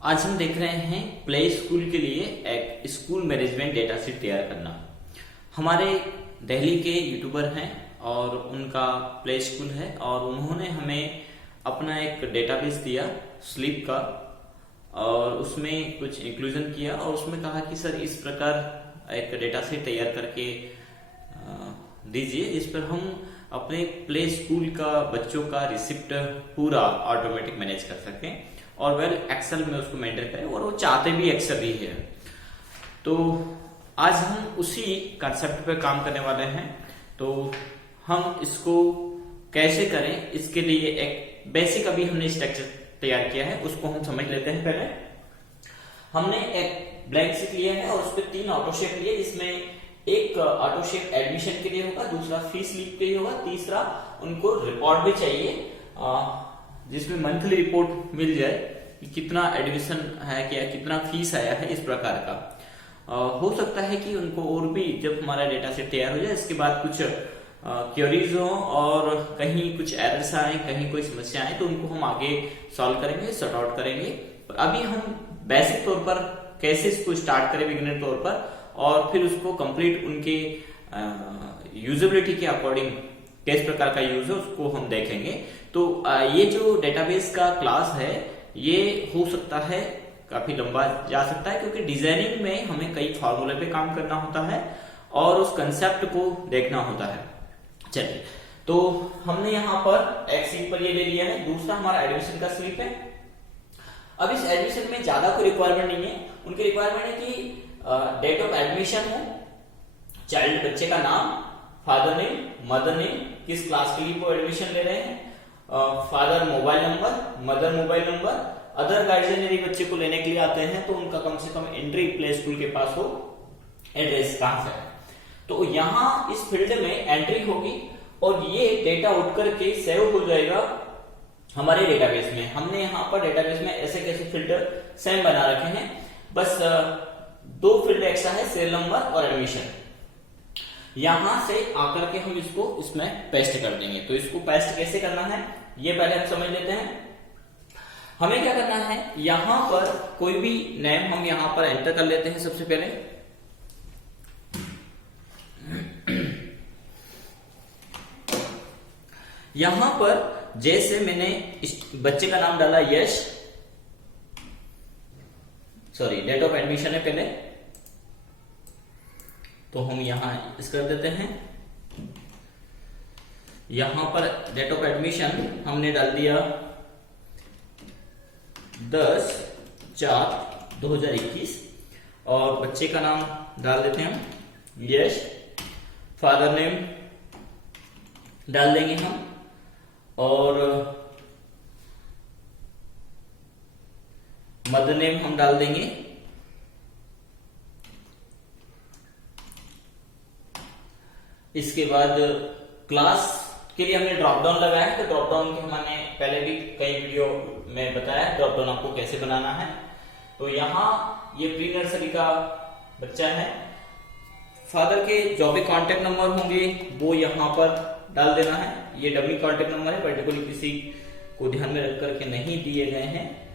आज हम देख रहे हैं प्ले स्कूल के लिए एक स्कूल मैनेजमेंट डेटा शीट तैयार करना। हमारे दिल्ली के यूट्यूबर हैं और उनका प्ले स्कूल है और उन्होंने हमें अपना एक डेटाबेस दिया स्लीप का और उसमें कुछ इंक्लूजन किया और उसमें कहा कि सर इस प्रकार एक डेटा शीट तैयार करके दीजिए इस पर हम अपने प्ले स्कूल का बच्चों का रिसिप्ट पूरा ऑटोमेटिक मैनेज कर सकें और वेल एक्सेल में उसको मेंटेन करें और वो चाहते भी एक्सेल ही है। तो आज हम उसी कंसेप्ट पे काम करने वाले हैं। तो हम इसको कैसे करें इसके लिए एक बेसिक अभी हमने स्ट्रक्चर तैयार किया है, उसको हम समझ लेते हैं। पहले हमने एक ब्लैंक शीट लिया है और उस पर 3 ऑटो शेप लिए, जिसमें एक ऑटो शेप एडमिशन के लिए होगा, दूसरा फी स्लिप के लिए होगा, तीसरा उनको रिपोर्ट भी चाहिए जिसमें मंथली रिपोर्ट मिल जाए कि कितना एडमिशन है, क्या कितना फीस आया है, इस प्रकार का। हो सकता है कि उनको और भी जब हमारा डेटा सेट तैयार हो जाए इसके बाद कुछ क्वेरीज हो और कहीं कुछ एरर्स आए, कहीं कोई समस्या आए तो उनको हम आगे सॉल्व करेंगे, सॉर्ट आउट करेंगे। पर अभी हम बेसिक तौर पर कैसे इसको स्टार्ट करें बिगिनर तौर पर और फिर उसको कंप्लीट उनके यूजेबिलिटी के अकॉर्डिंग किस प्रकार का यूज है उसको हम देखेंगे। तो ये जो डेटाबेस का क्लास है ये हो सकता है काफी लंबा जा सकता है, क्योंकि डिजाइनिंग में हमें कई फॉर्मूले पे काम करना होता है और उस कंसेप्ट को देखना होता है। चलिए, तो हमने यहाँ पर एक शीट पर ये ले लिया है, दूसरा हमारा एडमिशन का स्लिप है। अब इस एडमिशन में ज्यादा कोई रिक्वायरमेंट नहीं है, उनकी रिक्वायरमेंट है कि डेट ऑफ एडमिशन हो, चाइल्ड बच्चे का नाम, फादर नेम, मदर नेम, किस क्लास के लिए वो एडमिशन ले रहे हैं, father mobile number, mother mobile number, other guardian यदि बच्चे को लेने के लिए आते हैं तो उनका कम से कम एंट्री प्ले स्कूल के पास हो, एड्रेस कहां से है। तो यहां इस फील्ड में एंट्री होगी और ये डेटा उठ करके सेव हो जाएगा हमारे डेटाबेस में। हमने यहाँ पर डेटाबेस में ऐसे कैसे फिल्टर सेम बना रखे हैं, बस 2 फील्ड एक्स्ट्रा है, सेल नंबर और एडमिशन। यहां से आकर के हम इसको इसमें पेस्ट कर देंगे। तो इसको पेस्ट कैसे करना है ये पहले हम समझ लेते हैं। हमें क्या करना है, यहां पर कोई भी नेम हम यहां पर एंटर कर लेते हैं। सबसे पहले यहां पर जैसे मैंने इस बच्चे का नाम डाला यश, सॉरी डेट ऑफ एडमिशन है पहले, तो हम यहां इस कर देते हैं। यहां पर डेट ऑफ एडमिशन हमने डाल दिया 10/4/2021 और बच्चे का नाम डाल देते हैं हम यश, फादर नेम डाल देंगे हम और मदर नेम हम डाल देंगे। इसके बाद क्लास के लिए हमने ड्रॉप डाउन लगाया है, तो ड्रॉप डाउन के हमने पहले भी कई वीडियो में बताया ड्रॉप डाउन आपको कैसे बनाना है। तो यहाँ ये प्री नर्सरी का बच्चा है, फादर के जो भी कांटेक्ट नंबर होंगे वो यहाँ पर डाल देना है। ये डमी कांटेक्ट नंबर है, पर्टिकुलर किसी को ध्यान में रख करके नहीं दिए गए हैं,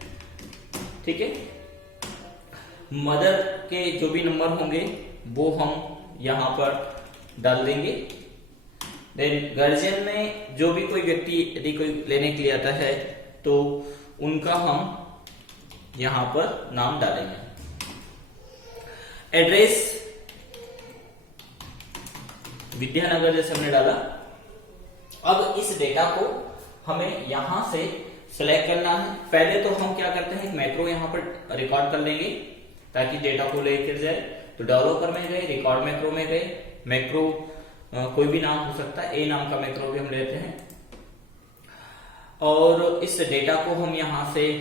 ठीक है। मदर के जो भी नंबर होंगे वो हम यहाँ पर डाल देंगे। देन गार्जियन में जो भी कोई व्यक्ति यदि कोई लेने के लिए आता है तो उनका हम यहां पर नाम डालेंगे। एड्रेस विद्यानगर जैसे हमने डाला। अब इस डेटा को हमें यहां से सिलेक्ट करना है। पहले तो हम क्या करते हैं, मेट्रो यहां पर रिकॉर्ड कर लेंगे ताकि डेटा को लेकर जाए। तो डेवलपर में गए, रिकॉर्ड मैक्रो में गए, मैक्रो कोई भी नाम हो सकता है, ए नाम का मैक्रो भी हम लेते हैं और इस डेटा को हम यहां से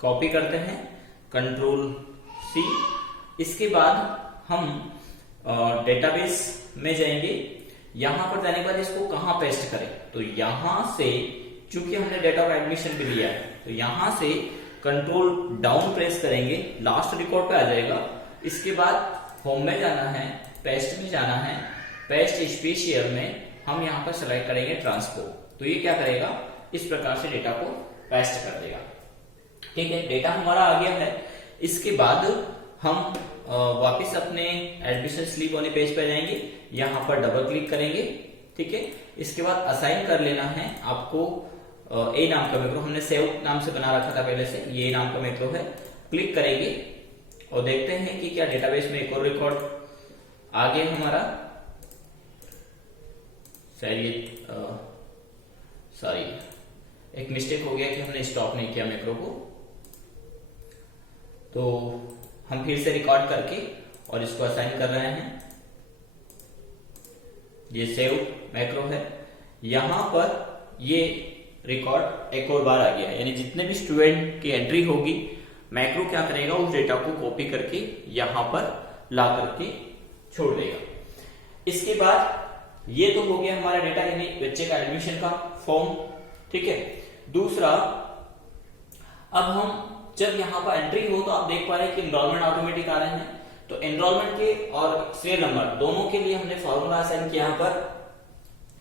कॉपी करते हैं, Ctrl+C। इसके बाद हम डेटाबेस में जाएंगे। यहां पर जाने के बाद इसको कहां पेस्ट करें, तो यहां से चूंकि हमने डेटा ऑफ एडमिशन भी लिया है तो यहां से कंट्रोल डाउन प्रेस करेंगे, लास्ट रिकॉर्ड पे आ जाएगा। इसके बाद होम में जाना है, पेस्ट में जाना है, पेस्ट स्पेशियल में हम यहाँ पर सेलेक्ट करेंगे ट्रांसपोर्ट। तो ये क्या करेगा, इस प्रकार से डेटा को पेस्ट कर देगा। ठीक है, डेटा हमारा आ गया है। इसके बाद हम वापस अपने एडमिशन स्लिप वाले पेज पर जाएंगे, यहाँ पर डबल क्लिक करेंगे। ठीक है, इसके बाद असाइन कर लेना है आपको ए नाम का मैक्रो, हमने सेव नाम से बना रखा था पहले से, ये नाम का मैक्रो है। क्लिक करेंगे और देखते हैं कि क्या डेटाबेस में एक और रिकॉर्ड आ गया हमारा। सॉरी, एक मिस्टेक हो गया कि हमने स्टॉप नहीं किया मैक्रो को, तो हम फिर से रिकॉर्ड करके और इसको असाइन कर रहे हैं। ये सेव मैक्रो है, यहां पर ये रिकॉर्ड एक और बार आ गया है, यानी जितने भी स्टूडेंट की एंट्री होगी मैक्रो क्या करेगा, उस डेटा को कॉपी करके यहां पर ला करके छोड़ देगा। इसके बाद ये तो हो गया हमारा डेटा, यानी बच्चे का एडमिशन का फॉर्म। ठीक है, दूसरा, अब हम जब यहाँ पर एंट्री हो तो आप देख पा रहे हैं कि एनरोलमेंट ऑटोमेटिक आ रहे हैं। तो एनरोलमेंट के और सीरियल नंबर दोनों के लिए हमने फॉर्मूला असाइन किया। यहाँ पर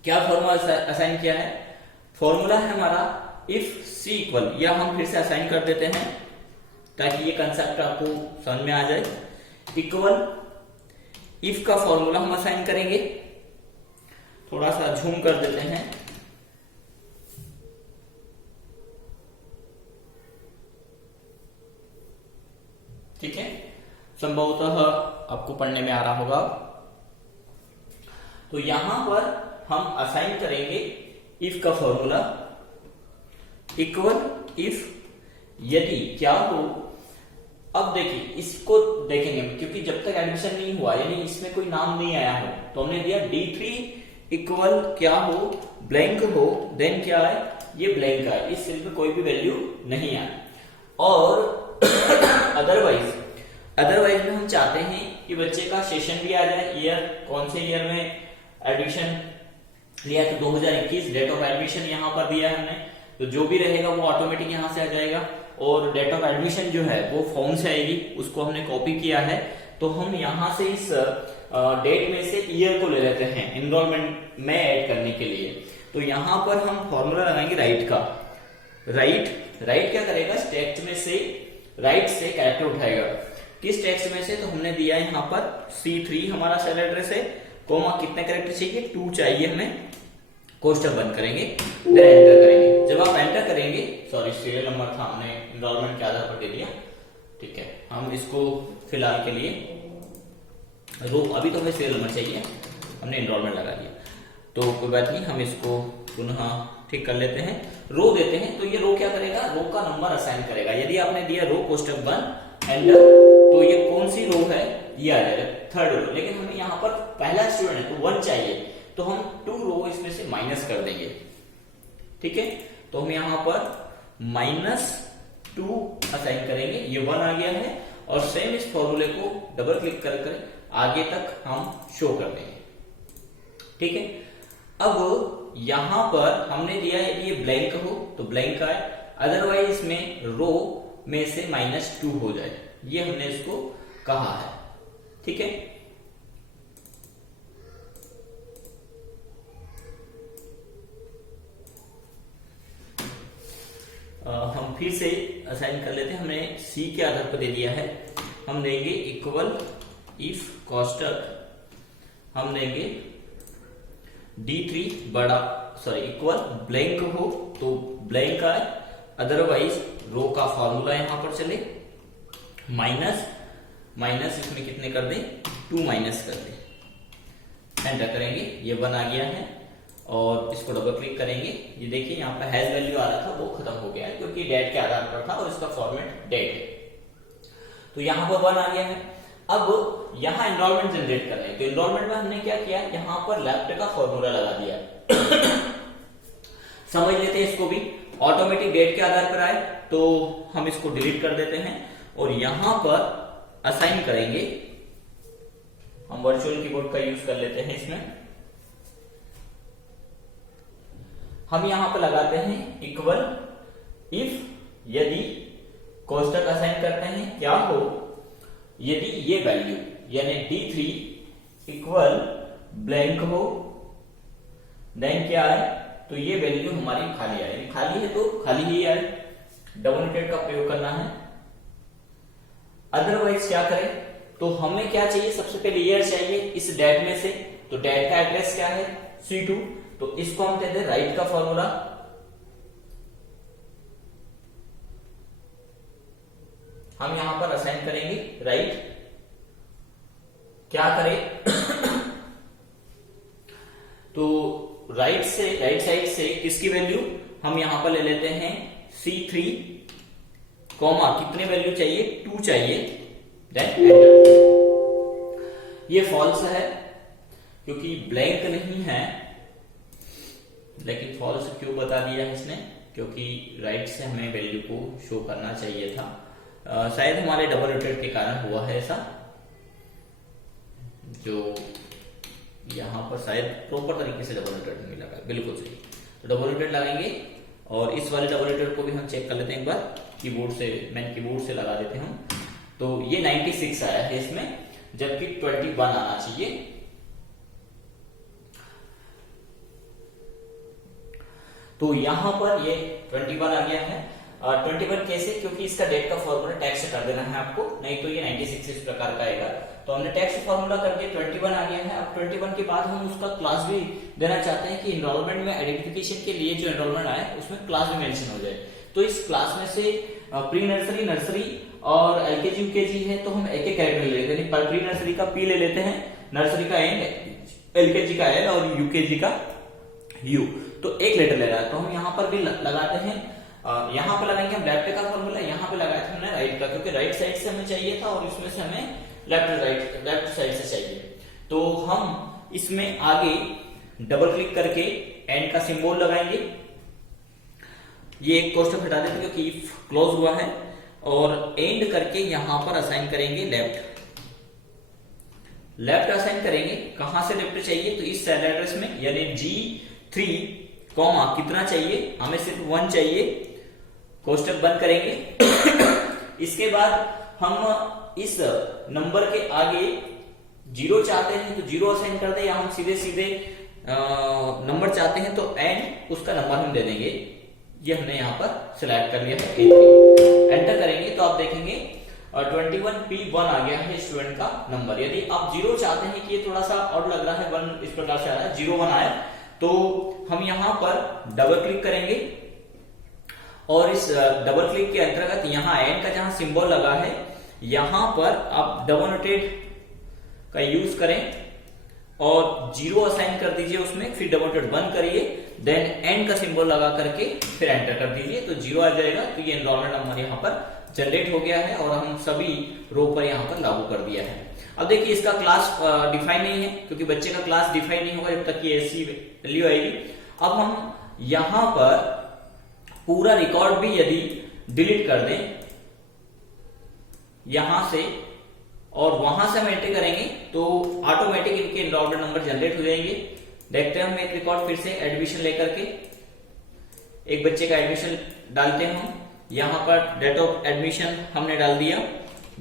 क्या फॉर्मूला असाइन किया है? फॉर्मूला है हमारा इफ सी इक्वल, या हम फिर से असाइन कर देते हैं ताकि ये कंसेप्ट आपको समझ में आ जाए। इक्वल इफ का फॉर्मूला हम असाइन करेंगे, थोड़ा सा झूम कर देते हैं। ठीक है, संभवतः आपको पढ़ने में आ रहा होगा। तो यहां पर हम असाइन करेंगे इफ का फॉर्मूला, इक्वल इफ यदि क्या हो। अब देखिए, इसको देखेंगे क्योंकि जब तक एडमिशन नहीं हुआ, यानी इसमें कोई नाम नहीं आया हो, तो हमने दिया D3 इक्वल क्या हो, ब्लैंक हो, देन क्या है, ये ब्लैंक है, इस सेल में कोई भी वैल्यू नहीं आए। और अदरवाइज में हम चाहते हैं कि बच्चे का सेशन भी आ जाए, ईयर कौन से ईयर में एडमिशन लिया, तो 2021 डेट ऑफ एडमिशन यहाँ पर दिया है हमने, तो जो भी रहेगा वो ऑटोमेटिक यहाँ से आ जाएगा। और डेट ऑफ एडमिशन जो है वो फॉर्म से आएगी, उसको हमने कॉपी किया है। तो हम यहाँ से इस डेट में से ईयर को ले लेते हैं एनरोलमेंट में ऐड करने के लिए। तो यहाँ पर हम फॉर्मूला लगाएंगे राइट का। राइट क्या करेगा, टेक्स्ट में से राइट से कैरेक्टर उठाएगा। किस टेक्स्ट में से? तो हमने दिया यहाँ पर C3 हमारा सेल एड्रेस है, कोमा कितने कैरेक्टर चाहिए, 2 चाहिए हमें, कोष्टक बंद करेंगे, देन एंटर करेंगे। जब आप एंटर करेंगे, सॉरी सीरियल नंबर था हमने एनरोलमेंट के आधार पर दे दिया। ठीक है, हम इसको फिलहाल के लिए रो, अभी तो हमें सीरियल नंबर चाहिए, हमने एनरोलमेंट लगा दिया, तो कोई बात नहीं, हम इसको पुनः ठीक कर लेते हैं। रो देते हैं, तो ये रो क्या करेगा, रो का नंबर असाइन करेगा। यदि आपने दिया रो कोष्टक बंद एंटर, तो ये कौन सी रो है, ये आ जाएगा 3rd रो। लेकिन हमें यहाँ पर पहला स्टूडेंट है तो 1 चाहिए, तो हम 2 रो इसमें से माइनस कर देंगे। ठीक है, तो हम यहाँ पर -2 असाइन करेंगे, ये 1 आ गया है। और सेम इस फॉर्मूले को डबल क्लिक कर आगे तक हम शो कर देंगे। ठीक है, अब यहां पर हमने दिया है ये ब्लैंक हो तो ब्लैंक आए, अदरवाइज इसमें रो में से -2 हो जाए, ये हमने इसको कहा है। ठीक है, हम फिर से असाइन कर लेते हैं। हमने सी के आधार पर दे दिया है, हम देंगे इक्वल इफ कोष्टक, हम देंगे D3 बड़ा इक्वल ब्लैंक हो तो ब्लैंक आए, अदरवाइज रो का फॉर्मूला यहां पर चले, माइनस इसमें कितने कर दें, 2 माइनस कर दें, एंटर करेंगे, ये 1 आ गया है। और इसको डबल क्लिक करेंगे, ये देखिए यहाँ पर हैज वैल्यू आ रहा था वो खत्म हो गया है क्योंकि डेट के आधार पर था और इसका फॉर्मेट डेट है। तो यहाँ पर 1 आ गया है। अब यहाँ एनरोलमेंट जनरेट कर रहे हैं, तो एनरोलमेंट में हमने क्या किया, यहाँ पर लेफ्ट का फॉर्मूला लगा दिया समझ लेते हैं इसको भी, ऑटोमेटिक डेट के आधार पर आए तो हम इसको डिलीट कर देते हैं और यहां पर असाइन करेंगे, हम वर्चुअल कीबोर्ड का यूज कर लेते हैं इसमें। हम यहां पर लगाते हैं इक्वल इफ यदि कोष्टक असाइन करते हैं क्या हो, यदि ये वैल्यू यानी D3 इक्वल ब्लैंक हो, देन क्या है, तो ये वैल्यू हमारी खाली आए, खाली है तो खाली ही आए, डबल नोटेड का प्रयोग करना है। अदरवाइज क्या करें, तो हमें क्या चाहिए, सबसे पहले ईयर चाहिए इस डेट में से। तो डेट का एड्रेस क्या है, C2, तो इसको हम कहते हैं राइट का फॉर्मूला। हम यहां पर असाइन करेंगे राइट। क्या करें तो राइट साइड से किसकी वैल्यू हम यहां पर ले लेते हैं C3, कॉमा कितने वैल्यू चाहिए, 2 चाहिए, देन एंटर। ये फॉल्स है क्योंकि ब्लैंक नहीं है, लेकिन फॉल्स क्यों बता दिया है इसने, क्योंकि राइट से हमें वैल्यू को शो करना चाहिए था। शायद हमारे डबल नोटेड के कारण हुआ है ऐसा, जो यहां पर शायद प्रॉपर तरीके से डबल नोटेड नहीं लगा, बिल्कुल सही। तो डबल नोटेड लगाएंगे और इस वाले डबल नोटेड को भी हम चेक कर लेते हैं एक बार कीबोर्ड से, मैन कीबोर्ड से लगा देते हैं हम। तो ये 96 आया है इसमें, जबकि 21 आना चाहिए। तो यहां पर ये 21 आ गया है। 21 कैसे, क्योंकि इसका डेट का फॉर्मूला टैक्स से कर देना है आपको, नहीं तो ये 96 इस प्रकार का आएगा। तो हमने टैक्स फॉर्मूला करके 21 आ गया है। अब 21 के बाद हम उसका क्लास भी देना चाहते हैं कि एनरोलमेंट में आइडेंटिफिकेशन के लिए जो एनरोलमेंट आए उसमें क्लास भी मेंशन हो जाए। तो इस क्लास में से प्री नर्सरी, नर्सरी और एलकेजी यूकेजी है, तो हम एक एक कैरेक्टर ले लेते हैं। प्री नर्सरी का पी ले लेते हैं, नर्सरी का एन, एलकेजी का एल और यूकेजी का यू। तो एक लेटर ले रहा है, तो हम यहाँ पर भी लगाते हैं। यहाँ पे लगाएंगे हम लेफ्ट का फॉर्मूला, यहाँ पे लगाया था हमने राइट का, क्योंकि राइट साइड से हमें चाहिए था और इसमें से हमें लेफ्ट साइड से चाहिए। तो हम इसमें आगे डबल क्लिक करके एंड का सिंबल लगाएंगे। ये एक कोष्ठक हटा देते क्योंकि इफ क्लोज हुआ है, और एंड करके यहां पर असाइन करेंगे लेफ्ट असाइन करेंगे। कहां से लेफ्ट चाहिए, तो इस सेल एड्रेस में, यानी G3, कॉमा कितना चाहिए, हमें सिर्फ 1 चाहिए, कोष्ठक बंद करेंगे। इसके बाद हम इस नंबर के आगे 0 चाहते हैं तो 0 असाइन कर दे, या हम सीधे नंबर चाहते हैं तो एंड उसका नंबर हम दे देंगे। ये हमने यहाँ पर सिलेक्ट कर लिया है, एंटर करेंगे तो आप देखेंगे 21P1 आ गया है स्टूडेंट का नंबर। यदि आप 0 चाहते हैं कि ये थोड़ा सा ऑड लग रहा है, 1 इस प्रकार से आ रहा है, 01 आया, तो हम यहां पर डबल क्लिक करेंगे और इस डबल क्लिक के अंतर्गत यहां एंड का जहां सिंबल लगा है, यहां पर आप डबल नोटेड का यूज करें और 0 असाइन कर दीजिए उसमें, फिर डबल नोटेड बंद करिए, देन एंड का सिंबल लगा करके फिर एंटर कर दीजिए, तो 0 आ जाएगा। तो ये एनरोलमेंट नंबर यहाँ पर जनरेट हो गया है और हम सभी रो पर यहाँ पर लागू कर दिया है। अब देखिए इसका क्लास डिफाइन नहीं है, क्योंकि बच्चे का क्लास डिफाइन नहीं होगा जब तक ये ऐसी वैल्यू आएगी। अब हम यहां पर पूरा रिकॉर्ड भी यदि डिलीट कर दें यहां से और वहां से हम एंट्री करेंगे, तो ऑटोमेटिक इनके एनरोलमेंट नंबर जनरेट हो जाएंगे। देखते हैं हम एक रिकॉर्ड फिर से एडमिशन लेकर के एक बच्चे का एडमिशन डालते हैं हम। यहां पर डेट ऑफ एडमिशन हमने डाल दिया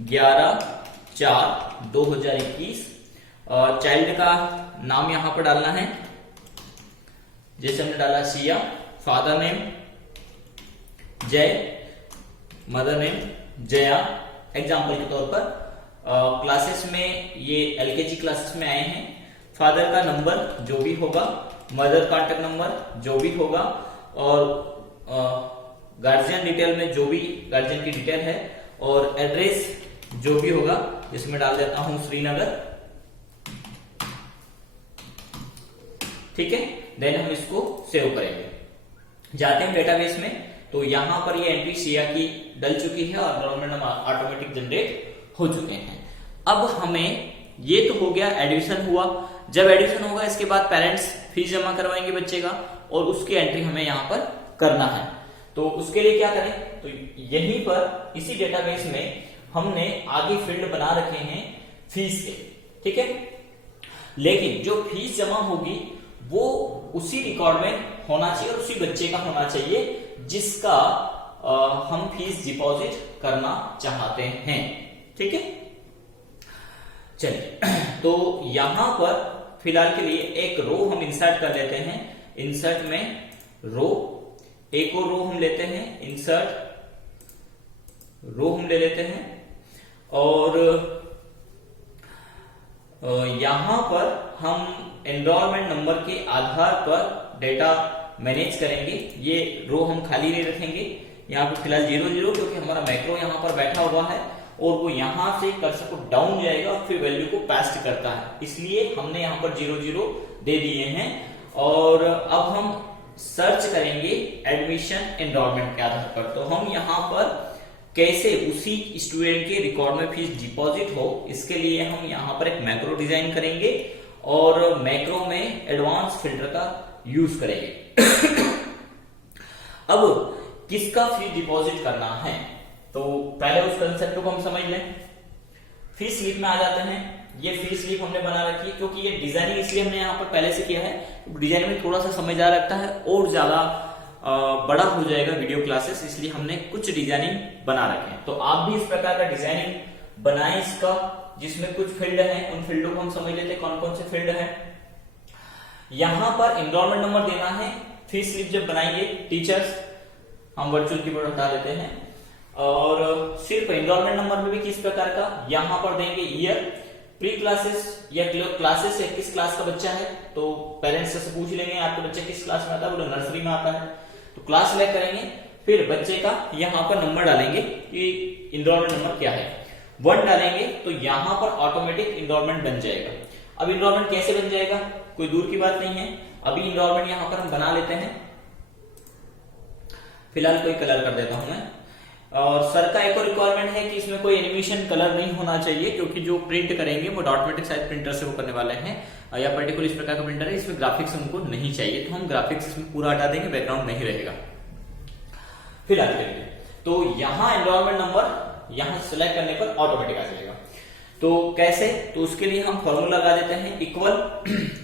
11/4/2021। चाइल्ड का नाम यहां पर डालना है, जैसे हमने डाला सिया, फादर नेम जय, मदर नेम जया, एग्जाम्पल के तौर पर। क्लासेस में ये एलकेजी क्लासेस में आए हैं। फादर का नंबर जो भी होगा, मदर कॉन्टेक्ट नंबर जो भी होगा, और गार्जियन डिटेल में जो भी गार्जियन की डिटेल है, और एड्रेस जो भी होगा, जिसमें डाल देता हूं श्रीनगर। ठीक है, देन हम इसको सेव करेंगे। जाते हैं डेटाबेस में, तो यहां पर ये एंट्री सिया की डल चुकी है और एनरोलमेंट नंबर ऑटोमेटिक जनरेट हो चुके हैं। अब हमें ये तो हो गया, एडमिशन हुआ। जब एडमिशन होगा इसके बाद पेरेंट्स फीस जमा करवाएंगे बच्चे का, और उसकी एंट्री हमें यहाँ पर करना है। तो उसके लिए क्या करें, तो यहीं पर इसी डेटाबेस में हमने आगे फील्ड बना रखे हैं फीस के। ठीक है, लेकिन जो फीस जमा होगी वो उसी रिकॉर्ड में होना चाहिए और उसी बच्चे का होना चाहिए जिसका हम फीस डिपॉजिट करना चाहते हैं। ठीक है, चलिए, तो यहां पर फिलहाल के लिए एक रो हम इंसर्ट कर लेते हैं। इंसर्ट में रो, एक और रो हम लेते हैं, इंसर्ट रो हम ले लेते हैं और यहां पर हम एनरोलमेंट नंबर के आधार पर डेटा मैनेज करेंगे। ये रो हम खाली नहीं रखेंगे, यहाँ पर फिलहाल 0 क्योंकि हमारा मैक्रो यहाँ पर बैठा हुआ है और वो यहां से कर्सर को डाउन जाएगा और फिर वैल्यू को पेस्ट करता है, इसलिए हमने यहाँ पर 0 दे दिए हैं। और अब हम सर्च करेंगे एडमिशन एनरोलमेंट के आधार पर। तो हम यहाँ पर कैसे उसी स्टूडेंट के रिकॉर्ड में फीस डिपॉजिट हो, इसके लिए हम यहाँ पर एक मैक्रो डिजाइन करेंगे और मैक्रो में एडवांस फिल्टर का यूज करेंगे। अब किसका फीस डिपॉजिट करना है, तो पहले उस कंसेप्ट को हम समझ लें। फीस स्लिप में आ जाते हैं। ये फीस स्लिप हमने बना रखी है क्योंकि ये डिजाइनिंग इसलिए हमने यहाँ पर पहले से किया है, डिजाइन में थोड़ा सा समझदार लगता है और ज्यादा बड़ा हो जाएगा वीडियो क्लासेस, इसलिए हमने कुछ डिजाइनिंग बना रखे हैं। तो आप भी इस प्रकार का डिजाइनिंग बनाएं इसका, जिसमें कुछ फील्ड है, उन फील्डों को हम समझ लेते हैं कौन कौन से फील्ड है। यहां पर एनरोलमेंट नंबर देना है। फीस स्लिप जब बनाएंगे टीचर्स, हम वर्चुअल कीबोर्ड हटा देते हैं और सिर्फ एनरोलमेंट नंबर में भी किस प्रकार का यहां पर देंगे ईयर, प्री क्लासेस या क्लासेस है, किस क्लास का बच्चा है, तो पेरेंट्स से पूछ लेंगे आपका बच्चा किस क्लास में आता है, बोले नर्सरी में आता है, तो क्लास सिलेक्ट करेंगे, फिर बच्चे का यहाँ पर नंबर डालेंगे कि इनरोलमेंट नंबर क्या है, 1 डालेंगे तो यहाँ पर ऑटोमेटिक इनरोलमेंट बन जाएगा। अब इनरोलमेंट कैसे बन जाएगा, कोई दूर की बात नहीं है। अभी इनरोलमेंट यहाँ पर हम बना लेते हैं, फिलहाल कोई कलर कर देता हूं मैं। और सर का एक और रिक्वायरमेंट है कि इसमें कोई एनिमेशन कलर नहीं होना चाहिए, क्योंकि जो प्रिंट करेंगे वो डॉटमेटिक साइज प्रिंटर से वो करने वाले हैं, या पर्टिकुलर इस प्रकार का प्रिंटर है, इसमें ग्राफिक्स हमको नहीं चाहिए, तो हम ग्राफिक्स इसमें पूरा हटा देंगे, बैकग्राउंड नहीं रहेगा फिलहाल के लिए। तो यहाँ एनरोलमेंट नंबर यहाँ सिलेक्ट करने पर ऑटोमेटिक आ जाएगा। तो कैसे, तो उसके लिए हम फॉर्मूला लगा देते हैं इक्वल,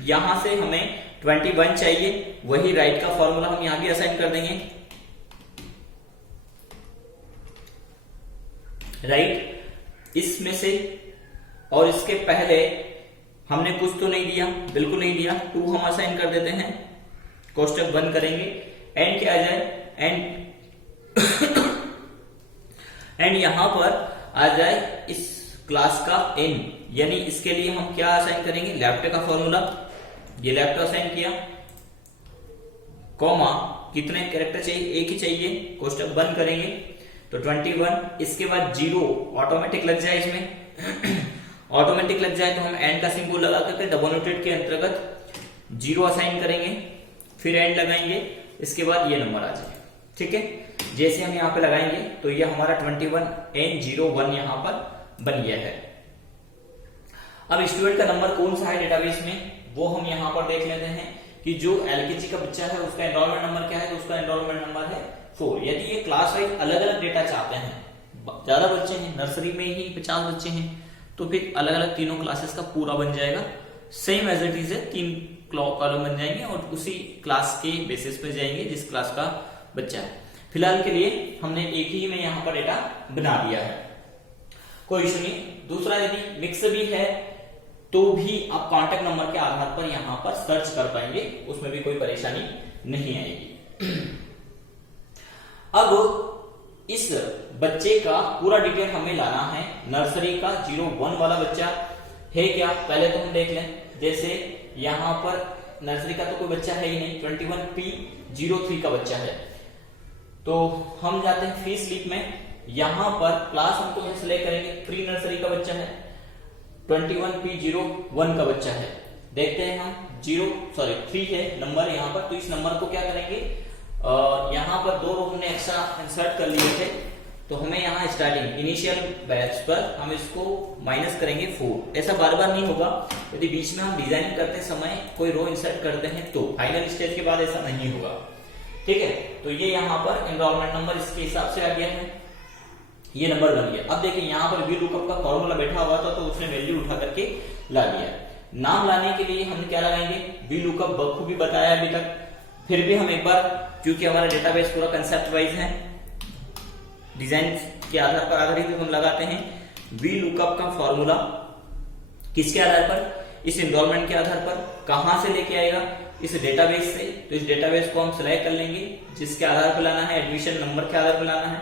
यहां से हमें 21 चाहिए, वही राइट का फॉर्मूला हम यहां भी असाइन कर देंगे, राइट इसमें से, और इसके पहले हमने कुछ तो नहीं दिया, बिल्कुल नहीं दिया, 2 हम असाइन कर देते हैं, कोष्टक बंद करेंगे, एंड क्या आ जाए, एंड यहां पर आ जाए इस क्लास का एन, यानी इसके लिए हम क्या असाइन करेंगे, लेफ्ट का फॉर्मूला, ये लेफ्ट असाइन किया, कॉमा कितने कैरेक्टर चाहिए, एक ही चाहिए, कोष्टक बंद करेंगे तो 21, इसके बाद 0 ऑटोमेटिक लग जाए, इसमें ऑटोमेटिक लग जाए तो हम एंड का सिंबल लगा करके डबल नोटेड के अंतर्गत 0 असाइन करेंगे, फिर एंड लगाएंगे, इसके बाद ये नंबर आ जाए, ठीक है। जैसे हम यहाँ पे लगाएंगे तो ये हमारा 21N01 यहाँ पर बन गया है। अब स्टूडेंट का नंबर कौन सा है डेटाबेस में, वो हम यहाँ पर देख लेते हैं कि जो एलकेजी का बच्चा है उसका एनरोलमेंट नंबर क्या है, तो उसका एनरोलमेंट नंबर है 4। यदि ये क्लास वाइज अलग अलग डेटा चाहते हैं, ज्यादा बच्चे हैं, नर्सरी में ही 50 बच्चे हैं, तो फिर अलग अलग तीनों क्लासेस का पूरा बन जाएगा, सेम एज इट इज है, 3 कॉलम बन जाएंगे और उसी क्लास के बेसिस पे जाएंगे जिस क्लास का बच्चा है। फिलहाल के लिए हमने एक ही में यहाँ पर डेटा बना दिया है, कोई इशू नहीं। दूसरा, यदि मिक्स भी है तो भी आप कांटेक्ट नंबर के आधार पर यहाँ पर सर्च कर पाएंगे, उसमें भी कोई परेशानी नहीं आएगी। अब इस बच्चे का पूरा डिटेल हमें लाना है, नर्सरी का 01 वाला बच्चा है क्या, पहले तो हम देख लें। जैसे यहाँ पर नर्सरी का तो कोई बच्चा है ही नहीं, 21P03 का बच्चा है, तो हम जाते हैं फीस स्लिप में, यहां पर क्लास हमको सिलेक्ट करेंगे, प्री नर्सरी का बच्चा है, 21P01 का बच्चा है, देखते हैं हम 3 है नंबर यहाँ पर, तो इस नंबर को क्या करेंगे, यहाँ पर 2 रो हमने एक्स्ट्रा इंसर्ट कर लिए थे, तो हमें यहाँ स्टार्टिंग इनिशियल बैच पर हम इसको माइनस करेंगे 4। ऐसा बार बार नहीं होगा, यदि बीच में हम डिजाइन करते समय कोई रो इंसर्ट करते हैं तो फाइनल स्टेज के बाद ऐसा नहीं होगा, ठीक है। तो ये यहाँ पर एनरोलमेंट नंबर इसके हिसाब से आ गया है, ये नंबर बन गया। अब देखिए यहाँ पर वी लुकअप का फॉर्मूला बैठा हुआ था तो उसने वैल्यू उठा करके ला दिया। नाम लाने के लिए हम क्या लगाएंगे, वी लुकअप बखूबी बताया अभी तक, फिर भी हम एक बार, क्योंकि हमारा डेटाबेस पूरा कंसेप्ट वाइज है, डिजाइन के आधार पर आधारित हम लगाते हैं वी लुकअप का फॉर्मूला। किसके आधार पर, इस एनरोलमेंट के आधार पर। कहां से लेके आएगा, इस डेटाबेस से, तो इस डेटाबेस को हम सिलेक्ट कर लेंगे, जिसके आधार पर लाना है, एडमिशन नंबर के आधार पर लाना है,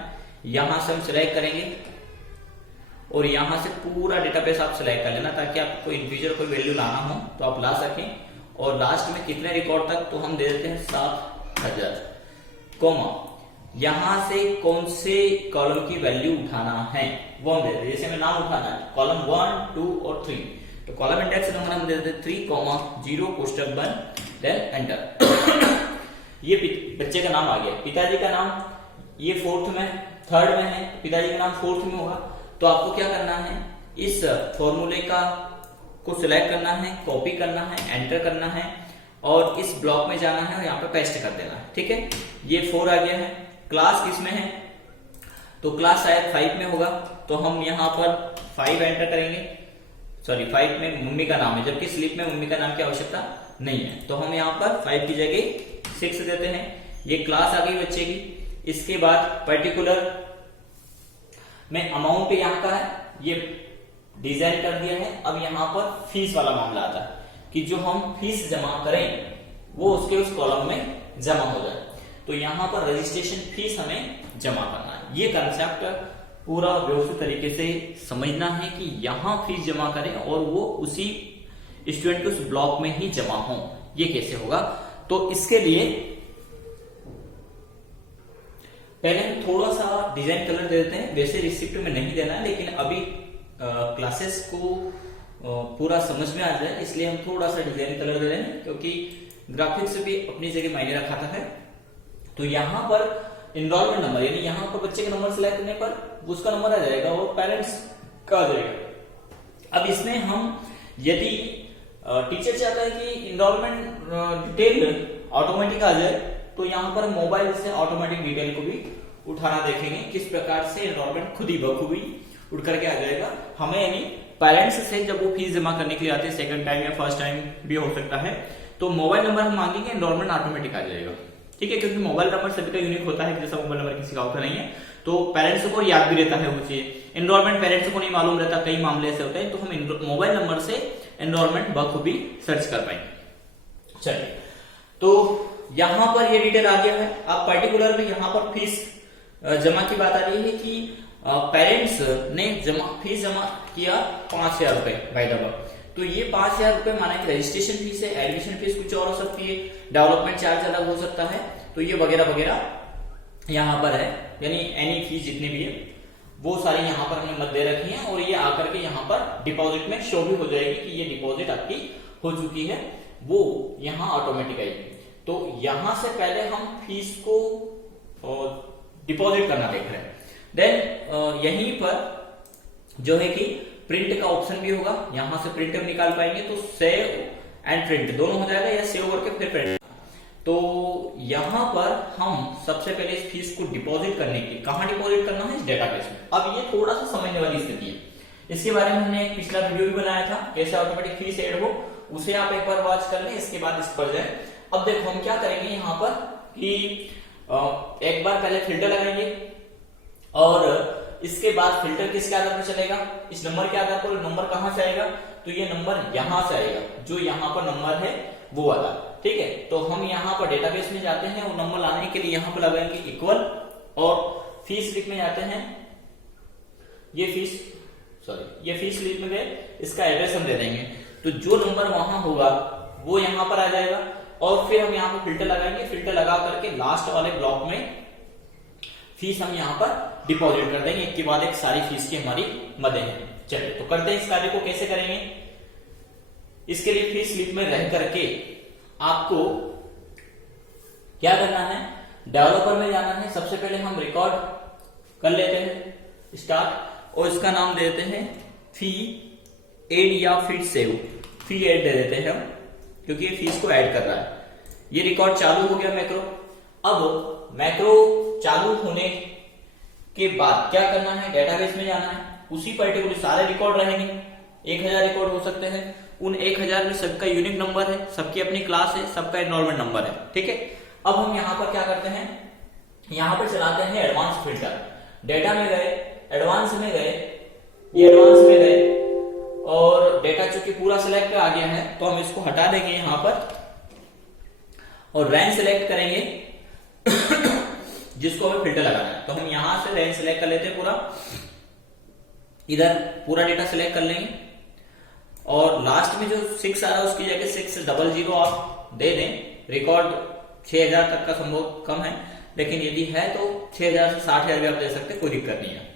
यहां से हम सिलेक्ट करेंगे और यहां से पूरा डेटाबेस आप सिलेक्ट कर लेना, ताकि आपको इन फ्यूचर कोई वैल्यू लाना हो तो आप ला सकें। और लास्ट में कितने रिकॉर्ड तक, तो हम दे देते हैं 7000, कॉमा यहां से कौन से कॉलम की वैल्यू उठाना है वो हम दे देते हैं। जैसे हमें नाम उठाना है कॉलम 1, 2 और 3, तो कॉलम इंडेक्स नंबर हम दे देते हैं 3, 0 कोष्टक बंद, देन एंटर। ये बच्चे का नाम आ गया। पिताजी का नाम ये 4th में, 3rd में है, पिताजी का नाम 4th में होगा। तो आपको क्या करना है, इस फॉर्मूले को सिलेक्ट करना है, कॉपी करना है, एंटर करना है और इस ब्लॉक में जाना है और यहाँ पे पेस्ट कर देना है। ठीक है, ये 4 आ गया है। क्लास किसमें है, तो क्लास शायद 5 में होगा, तो हम यहाँ पर 5 एंटर करेंगे। सॉरी, 5 में मम्मी का नाम है, जबकि स्लिप में मम्मी का नाम की आवश्यकता नहीं है, तो हम यहाँ पर 5 की जगह 6 देते हैं। ये क्लास आ गई बच्चे की। इसके बाद पर्टिकुलर में अमाउंट यहाँ का है, ये डिजाइन कर दिया है। अब यहाँ पर फीस वाला मामला आता है कि जो हम फीस जमा करें वो उसके उस कॉलम में जमा हो जाए। तो यहाँ पर रजिस्ट्रेशन फीस हमें जमा करना है। ये कंसेप्ट पूरा व्यवस्थित तरीके से समझना है कि यहाँ फीस जमा करें और वो उसी स्टूडेंट के उस ब्लॉक में ही जमा हो। ये कैसे होगा, तो इसके लिए पहले हम थोड़ा सा डिजाइन कलर दे देते हैं। वैसे रिसिप्ट में नहीं देना है, लेकिन अभी क्लासेस को पूरा समझ में आ जाए इसलिए हम थोड़ा सा डिजाइन कलर दे रहे हैं, क्योंकि ग्राफिक्स भी अपनी जगह मायने रखाता है। तो यहाँ पर एनरोलमेंट नंबर, यानी यहाँ पर बच्चे का नंबर सिलेक्ट करने पर उसका नंबर आ जाएगा और पेरेंट्स का आ जाएगा। अब इसमें हम यदि टीचर चाहता है कि एनरोलमेंट डिटेल ऑटोमेटिक आ जाए, तो यहाँ पर मोबाइल से ऑटोमेटिक डिटेल को भी उठाना देखेंगे किस प्रकार से एनरोलमेंट खुद ही बखूबी उठ करके आ जाएगा। हमें यानी पेरेंट्स से जब वो फीस जमा करने के लिए आते हैं, सेकंड टाइम या फर्स्ट टाइम भी हो सकता है, तो मोबाइल नंबर हम मांगेंगे, एनरोलमेंट ऑटोमेटिक आ जाएगा। ठीक है, क्योंकि मोबाइल नंबर सभी का यूनिक होता है, जैसा मोबाइल नंबर किसी का होता नहीं है, तो पेरेंट्स को याद भी रहता है वो चीज। एनरोलमेंट पेरेंट्स को नहीं मालूम रहता, कई मामले ऐसे होते हैं, तो हम मोबाइल नंबर से एनरोलमेंट बखूबी सर्च कर पाएंगे। चलिए, तो यहां पर ये डिटेल आ गया है। अब पर्टिकुलर में यहाँ पर फीस जमा की बात आ रही है कि पेरेंट्स ने फीस जमा किया 5000 रुपए बाय द वे। तो ये 5000 रुपए माना कि रजिस्ट्रेशन फीस है, एडमिशन फीस कुछ और हो सकती है, डेवलपमेंट चार्ज अलग हो सकता है, तो ये वगैरह वगैरह यहाँ पर है, यानी एनी फीस जितनी भी है वो सारी यहाँ पर हमने मत दे रखी है। और ये आकर के यहाँ पर डिपॉजिट में शो भी हो जाएगी कि ये डिपॉजिट आपकी हो चुकी है, वो यहाँ ऑटोमेटिक आएगी। तो यहां से पहले हम फीस को डिपॉजिट करना देख रहे हैं। देन यहीं पर जो है कि प्रिंट का ऑप्शन भी होगा, यहां से प्रिंट हम निकाल पाएंगे, तो सेव एंड प्रिंट दोनों हो जाएगा, या सेव करके फिर प्रिंट। तो यहां पर हम सबसे पहले इस फीस को डिपॉजिट करने के लिए कहां डिपॉजिट करना है, इस डेटाबेस में। अब ये थोड़ा सा समझने वाली स्थिति है, इसके बारे में हमने एक पिछला वीडियो भी बनाया था, कैसे ऑटोमेटिक फीस ऐड हो, उसे आप एक बार वॉच कर लें, इसके बाद इस पर जाए। अब देखो हम क्या करेंगे यहाँ पर कि एक बार पहले फिल्टर लगाएंगे और इसके बाद फिल्टर किसके आधार पर चलेगा, इस नंबर के आधार पर। नंबर कहां से आएगा, तो ये नंबर यहां से आएगा, जो यहाँ पर नंबर है वो वाला। ठीक है, तो हम यहाँ पर डेटाबेस में जाते हैं और नंबर लाने के लिए यहाँ पर लगाएंगे इक्वल, और फीस स्लिप में जाते हैं, ये फीस स्लिप में गए, इसका एड्रेस हम दे देंगे, तो जो नंबर वहां होगा वो यहाँ पर आ जाएगा। और फिर हम यहाँ पर फिल्टर लगाएंगे, फिल्टर लगा करके लास्ट वाले ब्लॉक में फीस हम यहाँ पर डिपॉजिट कर देंगे, एक के बाद एक सारी फीस की हमारी मदद है। चलिए, तो करते हैं इस कार्य को। कैसे करेंगे, इसके लिए फीस स्लिप में रह करके आपको क्या करना है, डेवलपर में जाना है। सबसे पहले हम रिकॉर्ड कर लेते हैं स्टार्ट, और इसका नाम देते हैं फी एड या फिर सेव, फी एड दे देते हैं हम, क्योंकि ये फीस को ऐड कर रहा है। ये रिकॉर्ड चालू हो गया मैक्रो। अब मैक्रो चालू होने के बाद क्या करना है, डेटाबेस में जाना है, उसी पर्टिकुलर सारे रिकॉर्ड रहेंगे, 1000 रिकॉर्ड हो सकते हैं, उन 1000 में सबका यूनिक नंबर है, सबकी अपनी क्लास है, सबका एनरोलमेंट नंबर है। ठीक है, अब हम यहाँ पर क्या करते हैं, यहाँ पर चलाते हैं एडवांस फिल्टर। डेटा में गए, एडवांस में गए, ये एडवांस में गए, और डेटा चूंकि पूरा सिलेक्ट आ गया है तो हम इसको हटा देंगे यहाँ पर और रैंक सिलेक्ट करेंगे। जिसको हमें फिल्टर लगाना है। तो हम यहां से रेंज सिलेक्ट कर लेते हैं, पूरा इधर पूरा डेटा सिलेक्ट कर लेंगे और लास्ट में जो 6 आ रहा है उसकी जगह 600 आप दे दें। रिकॉर्ड 6000 तक का संभव कम है, लेकिन यदि है तो 6000 से 60000 भी आप दे सकते हैं, कोई दिक्कत नहीं है।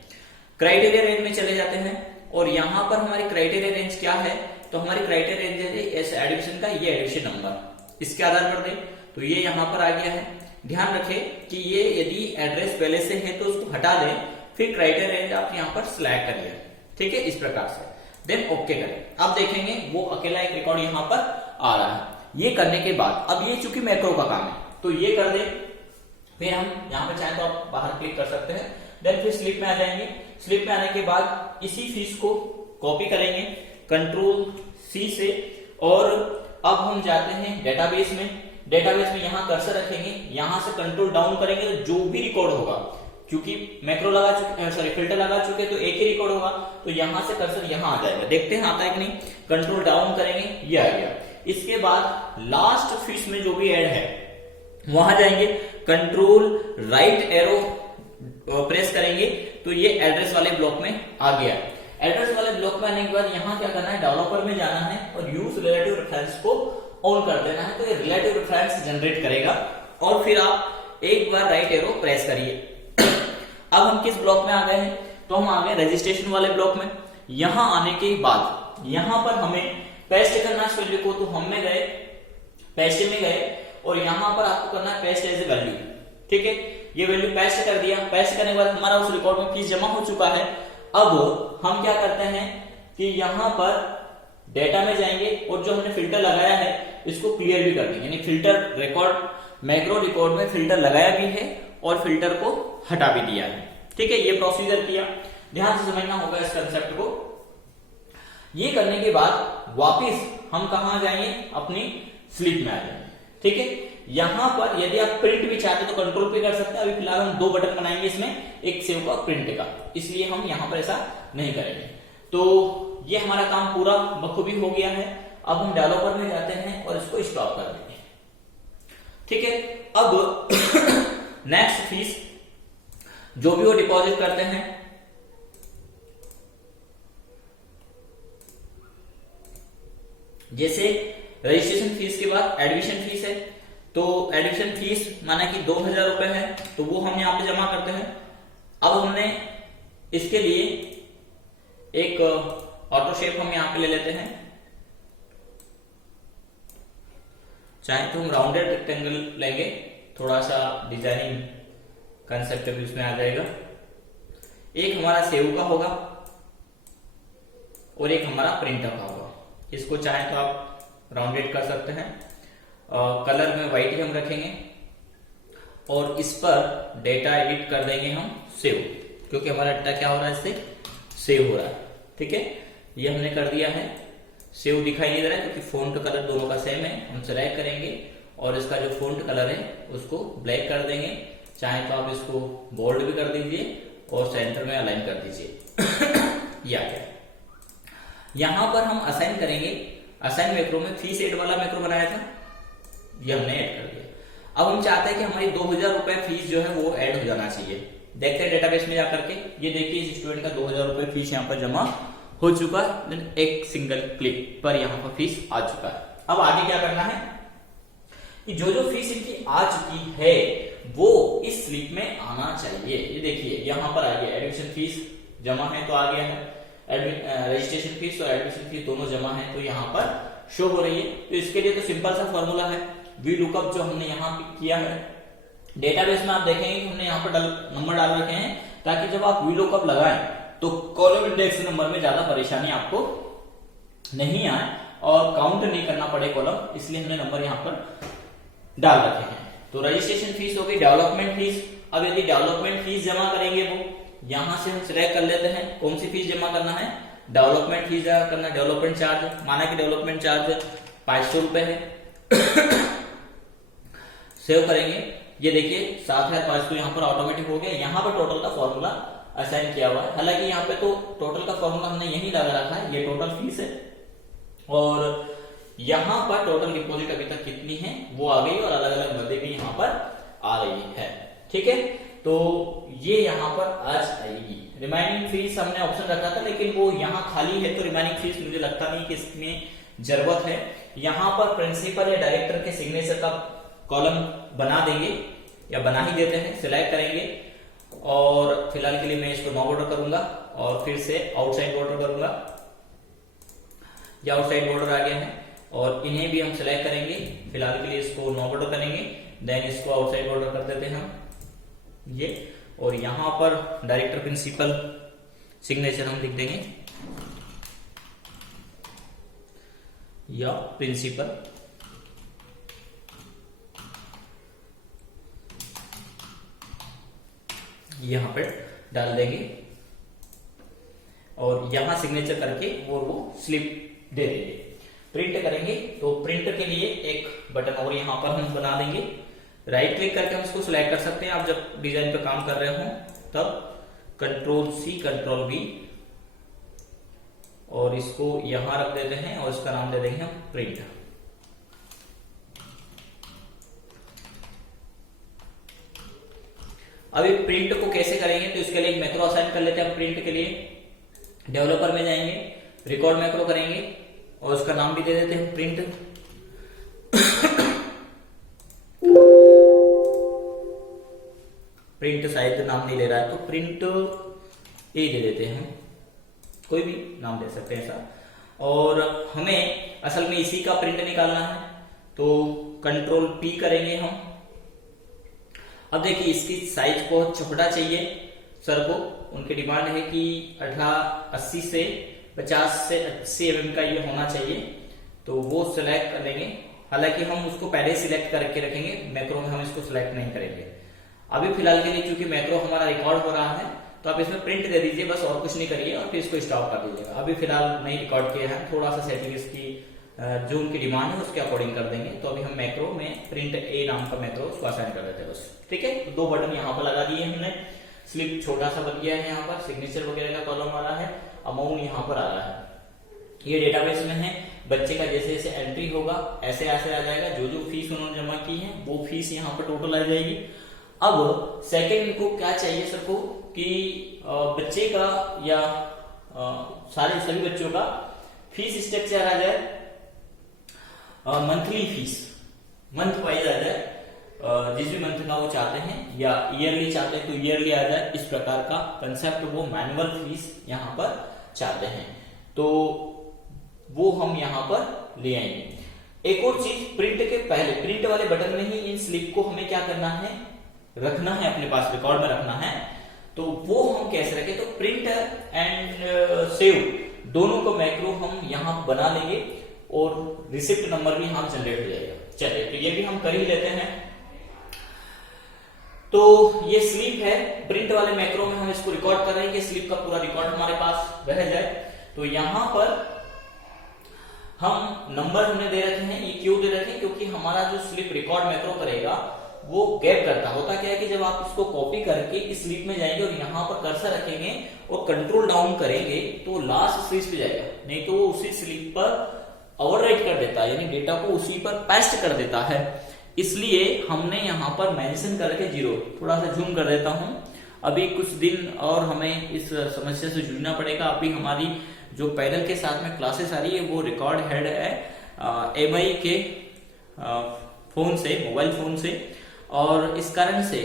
क्राइटेरिया रेंज में चले जाते हैं और यहाँ पर हमारी क्राइटेरिया रेंज क्या है, तो हमारी क्राइटेरिया रेंज है एडमिशन का, ये एडमिशन नंबर, इसके आधार पर दें तो ये यहाँ पर आ गया है। ध्यान रखें कि ये यदि एड्रेस पहले से है तो उसको हटा दें, फिर क्राइटेरिया रेंज आप यहाँ पर सिलेक्ट करिए, ठीक है, इस प्रकार से देन ओके करें। अब देखेंगे वो अकेला एक रिकॉर्ड यहाँ पर आ रहा है। ये करने के बाद अब ये चूंकि मैक्रो का काम है तो ये कर दे, फिर हम यहाँ पर चाहें तो आप बाहर क्लिक कर सकते हैं, देन फिर स्लिप में आ जाएंगे। स्लिप में आने के बाद इसी फीस को कॉपी करेंगे कंट्रोल C से और अब हम जाते हैं डेटाबेस में। डेटाबेस में यहाँ कर्सर रखेंगे, यहाँ से कंट्रोल डाउन करेंगे तो जो भी रिकॉर्ड होगा, क्योंकि मैक्रो लगा चुके सॉरी फिल्टर लगा चुके तो एक ही रिकॉर्ड होगा, तो यहाँ से कर्सर यहाँ आ जाएगा। देखते हैं आता है कि नहीं, कंट्रोल डाउन करेंगे, ये आ गया। इसके बाद लास्ट फीस में जो भी ऐड है वहां जाएंगे, कंट्रोल राइट एरो प्रेस करेंगे तो ये एड्रेस वाले ब्लॉक में आ गया। एड्रेस वाले ब्लॉक में आने के बाद यहाँ क्या करना है, डेवलपर में जाना है और यूज रिलेटिव रेफरेंस को ऑन कर देना है, तो ये रिलेटिव रेफरेंस जनरेट करेगा और फिर आप एक बार राइट एरो प्रेस करिए। अब हम किस ब्लॉक में आ गए हैं, तो हम आ गए रजिस्ट्रेशन वाले ब्लॉक में। यहां आने के बाद यहां पर हमें पेस्ट करना है इस वैल्यू को, तो हमने गए पेस्ट में गए और यहां पर आपको करना है पेस्ट एज ए वैल्यू, ठीक है। ये वैल्यू पेस्ट कर दिया, पेस्ट करने के बाद हमारा उस रिकॉर्ड में फीस जमा हो चुका है। अब हम क्या करते हैं कि यहां पर डेटा में जाएंगे और जो हमने फिल्टर लगाया है इसको क्लियर भी कर देंगे, यानी फिल्टर रिकॉर्ड मैक्रो रिकॉर्ड में फिल्टर लगाया भी है और फिल्टर को हटा भी दिया है, ठीक है। ये प्रोसीजर किया, ध्यान से समझना होगा इस कंसेप्ट को। ये करने के बाद वापिस हम कहां जाएंगे, अपनी स्लिप में आ जाएंगे, ठीक है। यहां पर यदि आप प्रिंट भी चाहते तो कंट्रोल पे कर सकते हैं। अभी फिलहाल हम 2 बटन बनाएंगे इसमें, एक सेव का प्रिंट का, इसलिए हम यहां पर ऐसा नहीं करेंगे। तो ये हमारा काम पूरा बखूबी हो गया है। अब हम डेवलपर में जाते हैं और इसको स्टॉप कर देंगे, ठीक है। अब नेक्स्ट फीस जो भी वो डिपॉजिट करते हैं, जैसे रजिस्ट्रेशन फीस के बाद एडमिशन फीस है, तो एडमिशन फीस माना कि 2000 रुपए है, तो वो हम यहाँ पे जमा करते हैं। अब हमने इसके लिए एक ऑटो शेप हम यहाँ पे ले लेते हैं, चाहे तो हम राउंडेड रेक्टेंगल लेंगे, थोड़ा सा डिजाइनिंग कंसेप्ट भी उसमें आ जाएगा। एक हमारा सेव का होगा और एक हमारा प्रिंटर का होगा। इसको चाहे तो आप राउंडेड कर सकते हैं, कलर में व्हाइट ही हम रखेंगे और इस पर डेटा एडिट कर देंगे हम सेव, क्योंकि हमारा डेटा क्या हो रहा है, इससे सेव हो रहा है, ठीक है। ये हमने कर दिया है, सेव दिखाई दे रहा है क्योंकि फोंट कलर दोनों का सेम है। हम सेलेक्ट करेंगे और इसका जो फोंट कलर है उसको ब्लैक कर देंगे, चाहे तो आप इसको बोल्ड भी कर दीजिए और सेंटर में अलाइन कर दीजिए। या क्या यहां पर हम असाइन करेंगे, असाइन मैक्रो में फीस एड वाला मैक्रो बनाया था, ये हमने ऐड कर दिया। अब हम चाहते हैं कि हमारी 2000 रुपए फीस जो है वो ऐड हो जाना चाहिए। देखते हैं डेटाबेस में जाकर के, ये देखिए इस स्टूडेंट का 2000 रुपए फीस यहाँ पर जमा हो चुका है, एक सिंगल क्लिक पर यहाँ पर फीस आ चुका है। अब आगे क्या करना है कि जो जो फीस इनकी आ चुकी है वो इस स्लिप में आना चाहिए। ये देखिए यहाँ पर आ गया, एडमिशन फीस जमा है तो आ गया है, रजिस्ट्रेशन फीस और एडमिशन फीस दोनों जमा है तो यहाँ पर शो हो रही है। तो इसके लिए तो सिंपल सा फॉर्मूला है, वी लुकअप जो हमने यहाँ पे किया है। डेटाबेस में आप देखेंगे कि हमने यहाँ पर नंबर डाल रखे हैं ताकि जब आप वी लुकअप लगाएं तो कॉलम इंडेक्स नंबर में ज्यादा परेशानी आपको नहीं आए और काउंट नहीं करना पड़े कॉलम, इसलिए हमने नंबर यहाँ पर डाल रखे हैं। तो रजिस्ट्रेशन फीस हो गई, डेवलपमेंट फीस। अब यदि डेवलपमेंट फीस जमा करेंगे वो यहां से हम सिलेक्ट कर लेते हैं कौन सी फीस जमा करना है, डेवलपमेंट फीस जमा करना, डेवलपमेंट चार्ज, माना कि डेवलपमेंट चार्ज 500 रुपए है। सेव करेंगे, ये देखिए 7500 यहाँ पर ऑटोमेटिक हो गया। यहाँ पर टोटल का फॉर्मूला असाइन किया हुआ है, हालांकि यहाँ पे तो टोटल का फॉर्मूला हमने यही लगा रखा है, ये टोटल फीस है और यहाँ पर टोटल डिपॉजिट अभी तक कितनी है वो आ गई और अलग अलग मदे भी यहाँ पर आ रही है, ठीक है। तो ये यहाँ पर आज आएगी। रिमाइनिंग फीस हमने ऑप्शन रखा था लेकिन वो यहाँ खाली है, तो रिमाइनिंग फीस मुझे लगता नहीं कि इसमें जरूरत है। यहाँ पर प्रिंसिपल या डायरेक्टर के सिग्नेचर का कॉलम बना देंगे या बना ही देते हैं, सिलेक्ट करेंगे और फिलहाल के लिए मैं इसको नो बॉर्डर करूंगा और फिर से आउटसाइड बॉर्डर करूंगा। ये आउटसाइड बॉर्डर आ गया है और इन्हें भी हम सिलेक्ट करेंगे, फिलहाल के लिए इसको नो बॉर्डर करेंगे, देन इसको आउटसाइड बॉर्डर कर देते हैं हम ये, और यहां पर डायरेक्टर प्रिंसिपल सिग्नेचर हम लिख देंगे या प्रिंसिपल, यहां पर डाल देंगे और यहां सिग्नेचर करके वो स्लिप दे देंगे। प्रिंट करेंगे तो प्रिंट के लिए एक बटन और यहां पर हम बना देंगे, राइट क्लिक करके हम इसको सिलेक्ट कर सकते हैं। आप जब डिजाइन पे काम कर रहे हो तब कंट्रोल सी कंट्रोल वी और इसको यहां रख देते हैं और इसका नाम दे देंगे हम प्रिंट। अभी प्रिंट को कैसे करेंगे तो इसके लिए एक मैक्रो असाइन कर लेते हैं। प्रिंट के लिए डेवलपर में जाएंगे, रिकॉर्ड मैक्रो करेंगे और उसका नाम भी दे देते हैं प्रिंट। प्रिंट शायद नाम नहीं ले रहा है तो प्रिंट ए दे देते हैं, कोई भी नाम दे सकते हैं ऐसा। और हमें असल में इसी का प्रिंट निकालना है तो कंट्रोल पी करेंगे हम। अब देखिए इसकी साइज बहुत छोटा चाहिए सर को, उनकी डिमांड है कि 80 से 50 से 80 mm का ये होना चाहिए, तो वो सिलेक्ट कर लेंगे। हालांकि हम उसको पहले सिलेक्ट करके रखेंगे, मैक्रो में हम इसको सिलेक्ट नहीं करेंगे। अभी फिलहाल के लिए चूंकि मैक्रो हमारा रिकॉर्ड हो रहा है तो आप इसमें प्रिंट दे दीजिए बस, और कुछ नहीं करिए और फिर इसको स्टॉप कर दीजिएगा। अभी फिलहाल नहीं रिकॉर्ड किया है, थोड़ा सा सेटिंग इसकी जो उनकी डिमांड है उसके अकॉर्डिंग कर देंगे। तो अभी हम मैक्रो में प्रिंट ए नाम का मैक्रो उसको असाइन कर देते हैं बस, ठीक है। तो 2 बटन यहाँ पर लगा दिए हमने, स्लिप छोटा सा बन गया है, यहाँ पर सिग्नेचर वगैरह का कॉलम आ रहा है, अमाउंट यहाँ पर आ रहा है। ये डेटाबेस में है, बच्चे का जैसे जैसे एंट्री होगा ऐसे ऐसे आ जाएगा, जो जो फीस उन्होंने जमा की है वो फीस यहाँ पर टोटल आ जाएगी। अब सेकंड इनको क्या चाहिए सर को कि बच्चे का या सारे सभी बच्चों का फीस स्ट्रक्चर आ जाए, मंथली फीस मंथ वाइज आ जाए, जिस भी मंथ का वो चाहते हैं, या ईयरली चाहते हैं तो ईयरली आ जाए, इस प्रकार का कंसेप्ट वो मैनुअल फीस यहाँ पर चाहते हैं, तो वो हम यहाँ पर ले आएंगे। एक और चीज, प्रिंट के पहले प्रिंट वाले बटन में ही इन स्लिप को हमें क्या करना है, रखना है, अपने पास रिकॉर्ड में रखना है। तो वो हम कैसे रखें, तो प्रिंट एंड सेव दोनों को मैक्रो हम यहाँ बना लेंगे और रिसिप्ट नंबर भी यहाँ जनरेट हो जाएगा। चलिए तो ये भी हम कर ही लेते हैं। तो ये स्लिप है, प्रिंट वाले मैक्रो में हम इसको रिकॉर्ड कर रहे हैं कि स्लिप का पूरा रिकॉर्ड हमारे पास रह जाए। तो यहां पर हम नंबर हमने दे रखे हैं, ये क्यों दे रखे हैं, क्योंकि हमारा जो स्लिप रिकॉर्ड मैक्रो करेगा वो गैप करता होता क्या है कि जब आप इसको कॉपी करके इस स्लिप में जाएंगे और यहाँ पर कर्सर रखेंगे और कंट्रोल डाउन करेंगे तो लास्ट स्लिप पे जाएगा, नहीं तो वो उसी स्लिप पर ओवरराइट कर देता है, यानी डेटा को उसी पर पेस्ट कर देता है। इसलिए हमने यहाँ पर मेंशन करके 0, थोड़ा सा जूम कर देता हूं। अभी कुछ दिन और हमें इस समस्या से जूझना पड़ेगा। अभी हमारी जो पैनल के साथ में क्लासेस आ रही है वो रिकॉर्ड हेड है MI के फोन से, मोबाइल फोन से, और इस कारण से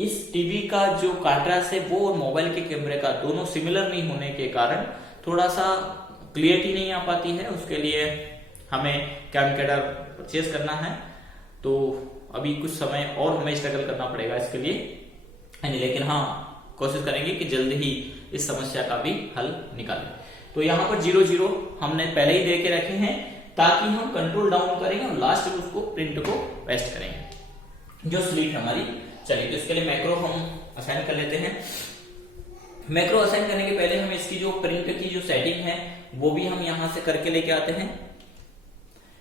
इस टीवी का जो कॉन्ट्रास्ट है वो और मोबाइल के कैमरे का दोनों सिमिलर नहीं होने के कारण थोड़ा सा क्लियरिटी नहीं आ पाती है। उसके लिए हमें कैमकैडर परचेज करना है, तो अभी कुछ समय और हमें स्ट्रगल करना पड़ेगा इसके लिए, लेकिन हाँ कोशिश करेंगे कि जल्द ही इस समस्या का भी हल निकालें। तो यहाँ पर 0 हमने पहले ही दे के रखे हैं ताकि हम कंट्रोल डाउन करेंगे और लास्ट में उसको प्रिंट को पेस्ट करेंगे जो स्लिप हमारी चलिए। तो इसके लिए मैक्रो हम असाइन कर लेते हैं। मैक्रो असाइन करने के पहले हम इसकी जो प्रिंट की जो सेटिंग है वो भी हम यहां से करके लेके आते हैं,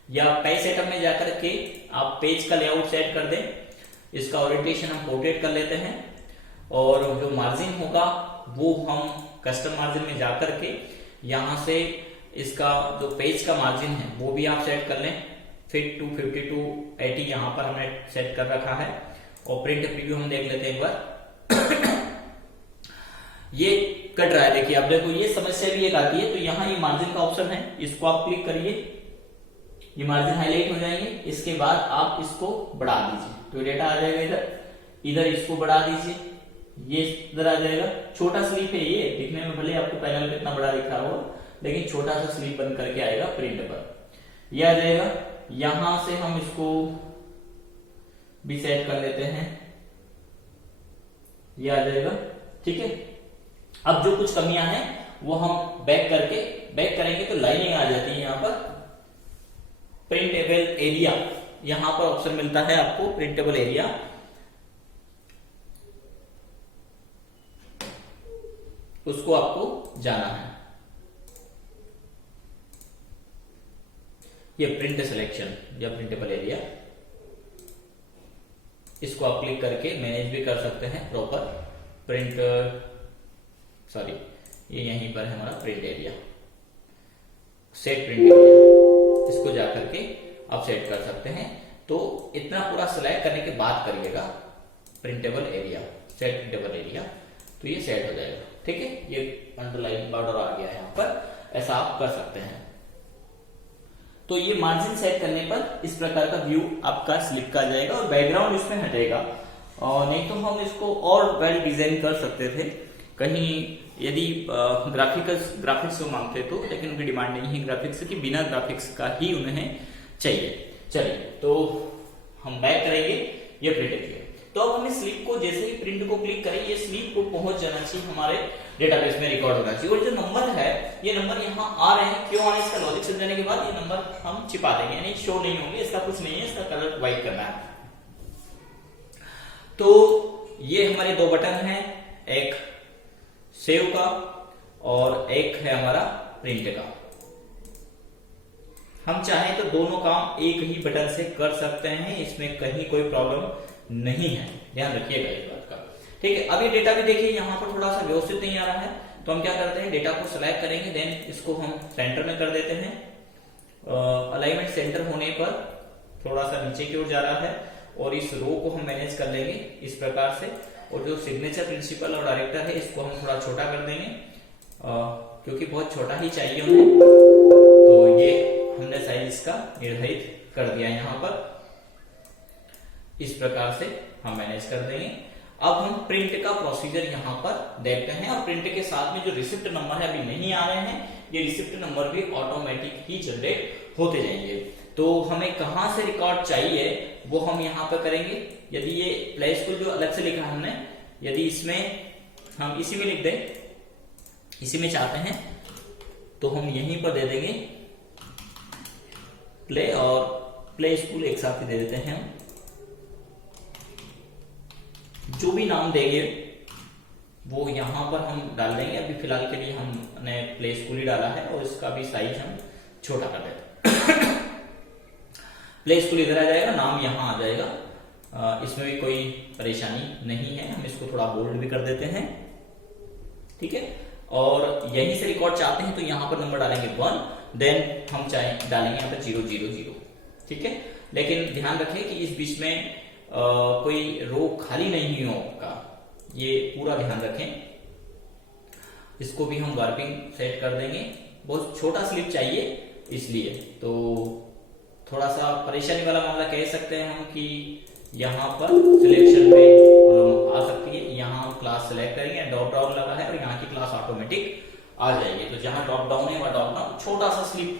या पेज सेटअप में जाकर के आप पेज का लेआउट सेट कर दें। इसका ओरिएंटेशन हम पोर्ट्रेट कर लेते हैं और जो मार्जिन होगा वो हम कस्टम मार्जिन में जाकर के यहां से इसका जो पेज का मार्जिन है वो भी आप सेट कर लें। फिट टू 52 80 यहाँ पर हमने सेट कर रखा है। और प्रिंट प्रीव्यू हम देख लेते हैं एक बार। ये कट रहा है, देखिए अब देखो ये समस्या भी एक आती है। तो यहाँ ये मार्जिन का ऑप्शन है, इसको आप क्लिक करिए, ये मार्जिन हाईलाइट हो जाएंगे। इसके बाद आप इसको बढ़ा दीजिए तो डेटा आ जाएगा इधर, इधर इसको बढ़ा दीजिए, ये इधर आ जाएगा। छोटा स्लीप है ये, दिखने में भले आपको पैनल पे इतना बड़ा दिख रहा हो, लेकिन छोटा सा स्लीप बन करके आएगा प्रिंट पर, ये आ जाएगा। यहां से हम इसको भी सेट कर लेते हैं, ये आ जाएगा, ठीक है। अब जो कुछ कमियां हैं वो हम बैक करेंगे तो लाइनिंग आ जाती है। यहाँ पर प्रिंटेबल एरिया, यहां पर ऑप्शन मिलता है आपको प्रिंटेबल एरिया, उसको आपको जाना है। ये प्रिंट सिलेक्शन या प्रिंटेबल एरिया, इसको आप क्लिक करके मैनेज भी कर सकते हैं प्रॉपर प्रिंट, सॉरी ये यहीं पर है हमारा print area, set print area, इसको जाकर के आप सेट कर सकते हैं। तो इतना पूरा सिलेक्ट करने के बाद करिएगा printable area, set printable area, तो ये सेट हो जाएगा, ठीक है। ये अंडरलाइन बॉर्डर आ गया है यहाँ पर, ऐसा आप कर सकते हैं। तो ये मार्जिन सेट करने पर इस प्रकार का व्यू आपका स्लिप का आ जाएगा और बैकग्राउंड इसमें हटेगा। और नहीं तो हम इसको और वेल डिजाइन कर सकते थे कहीं, यदि ग्राफिक्स को मांगते तो, लेकिन उनकी डिमांड नहीं है ग्राफिक्स की, बिना ग्राफिक्स का ही उन्हें चाहिए। चलिए तो हम बैक करेंगे, ये प्रिंट किया। तो अब हमें स्लिप को जैसे ही प्रिंट को क्लिक करें, ये स्लिप को पहुंच जाना चाहिए हमारे डेटाबेस में, रिकॉर्ड होना चाहिए। और जो नंबर है, ये नंबर यहाँ आ रहे हैं, क्यों आ रहे हैं इसका लॉजिक समझाने के बाद ये नंबर हम छिपा देंगे, यानी शो नहीं होंगे, इसका कुछ नहीं है, इसका कलर व्हाइट करना है। तो ये हमारे दो बटन हैं, एक सेव का और एक है हमारा प्रिंट का। हम चाहें तो दोनों काम एक ही बटन से कर सकते हैं, इसमें कहीं कोई प्रॉब्लम नहीं है, ध्यान रखिएगा इस बात का, ठीक है। अब ये डेटा भी देखिए यहाँ पर थोड़ा सा व्यवस्थित नहीं आ रहा है, तो हम क्या करते हैं, डेटा को सिलेक्ट करेंगे, देन इसको हम सेंटर में कर देते हैं। अलाइनमेंट सेंटर होने पर थोड़ा सा नीचे की ओर जा रहा है, और इस रो को हम मैनेज कर लेंगे इस प्रकार से। और जो सिग्नेचर प्रिंसिपल और डायरेक्टर है, इसको हम थोड़ा छोटा कर देंगे, क्योंकि बहुत छोटा ही चाहिए उन्हें, तो ये हमने साइज इसका निर्धारित कर दिया यहाँ पर, इस प्रकार से हम मैनेज कर देंगे। अब हम प्रिंट का प्रोसीजर यहाँ पर देखते हैं, और प्रिंट के साथ में जो रिसिप्ट नंबर है अभी नहीं आ रहे हैं, ये रिसिप्ट नंबर भी ऑटोमेटिक ही जनरेट होते जाएंगे। तो हमें कहां से रिकॉर्ड चाहिए वो हम यहाँ पर करेंगे। यदि ये प्ले स्कूल जो अलग से लिखा है हमने, यदि इसमें हम इसी में लिख दें, इसी में चाहते हैं, तो हम यहीं पर दे देंगे प्ले और प्ले स्कूल एक साथ ही दे देते हैं। जो भी नाम देंगे वो यहां पर हम डाल देंगे। अभी फिलहाल के लिए हमने प्ले स्कूल ही डाला है, और इसका भी साइज हम छोटा कर देते हैं। प्ले स्कूल इधर आ जाएगा, नाम यहां आ जाएगा, इसमें भी कोई परेशानी नहीं है। हम इसको थोड़ा बोल्ड भी कर देते हैं, ठीक है। और यहीं से रिकॉर्ड चाहते हैं तो यहां पर नंबर डालेंगे 1, देन हम चाहे डालेंगे यहाँ पर 000, ठीक है। लेकिन ध्यान रखें कि इस बीच में कोई रो खाली नहीं हो का, ये पूरा ध्यान रखें। इसको भी हम वार्पिंग सेट कर देंगे, बहुत छोटा स्लिप चाहिए इसलिए, तो थोड़ा सा परेशानी वाला मामला कह सकते हैं हम कि यहाँ पर सिलेक्शन में प्रॉब्लम आ सकती है। यहाँ क्लास सेलेक्ट करेंगे, ड्रॉप डाउन लगा है और यहाँ की क्लास ऑटोमेटिक आ जाएगी। तो जहां ड्रॉप डाउन है वहां ड्रॉप डाउन, छोटा सा स्लिप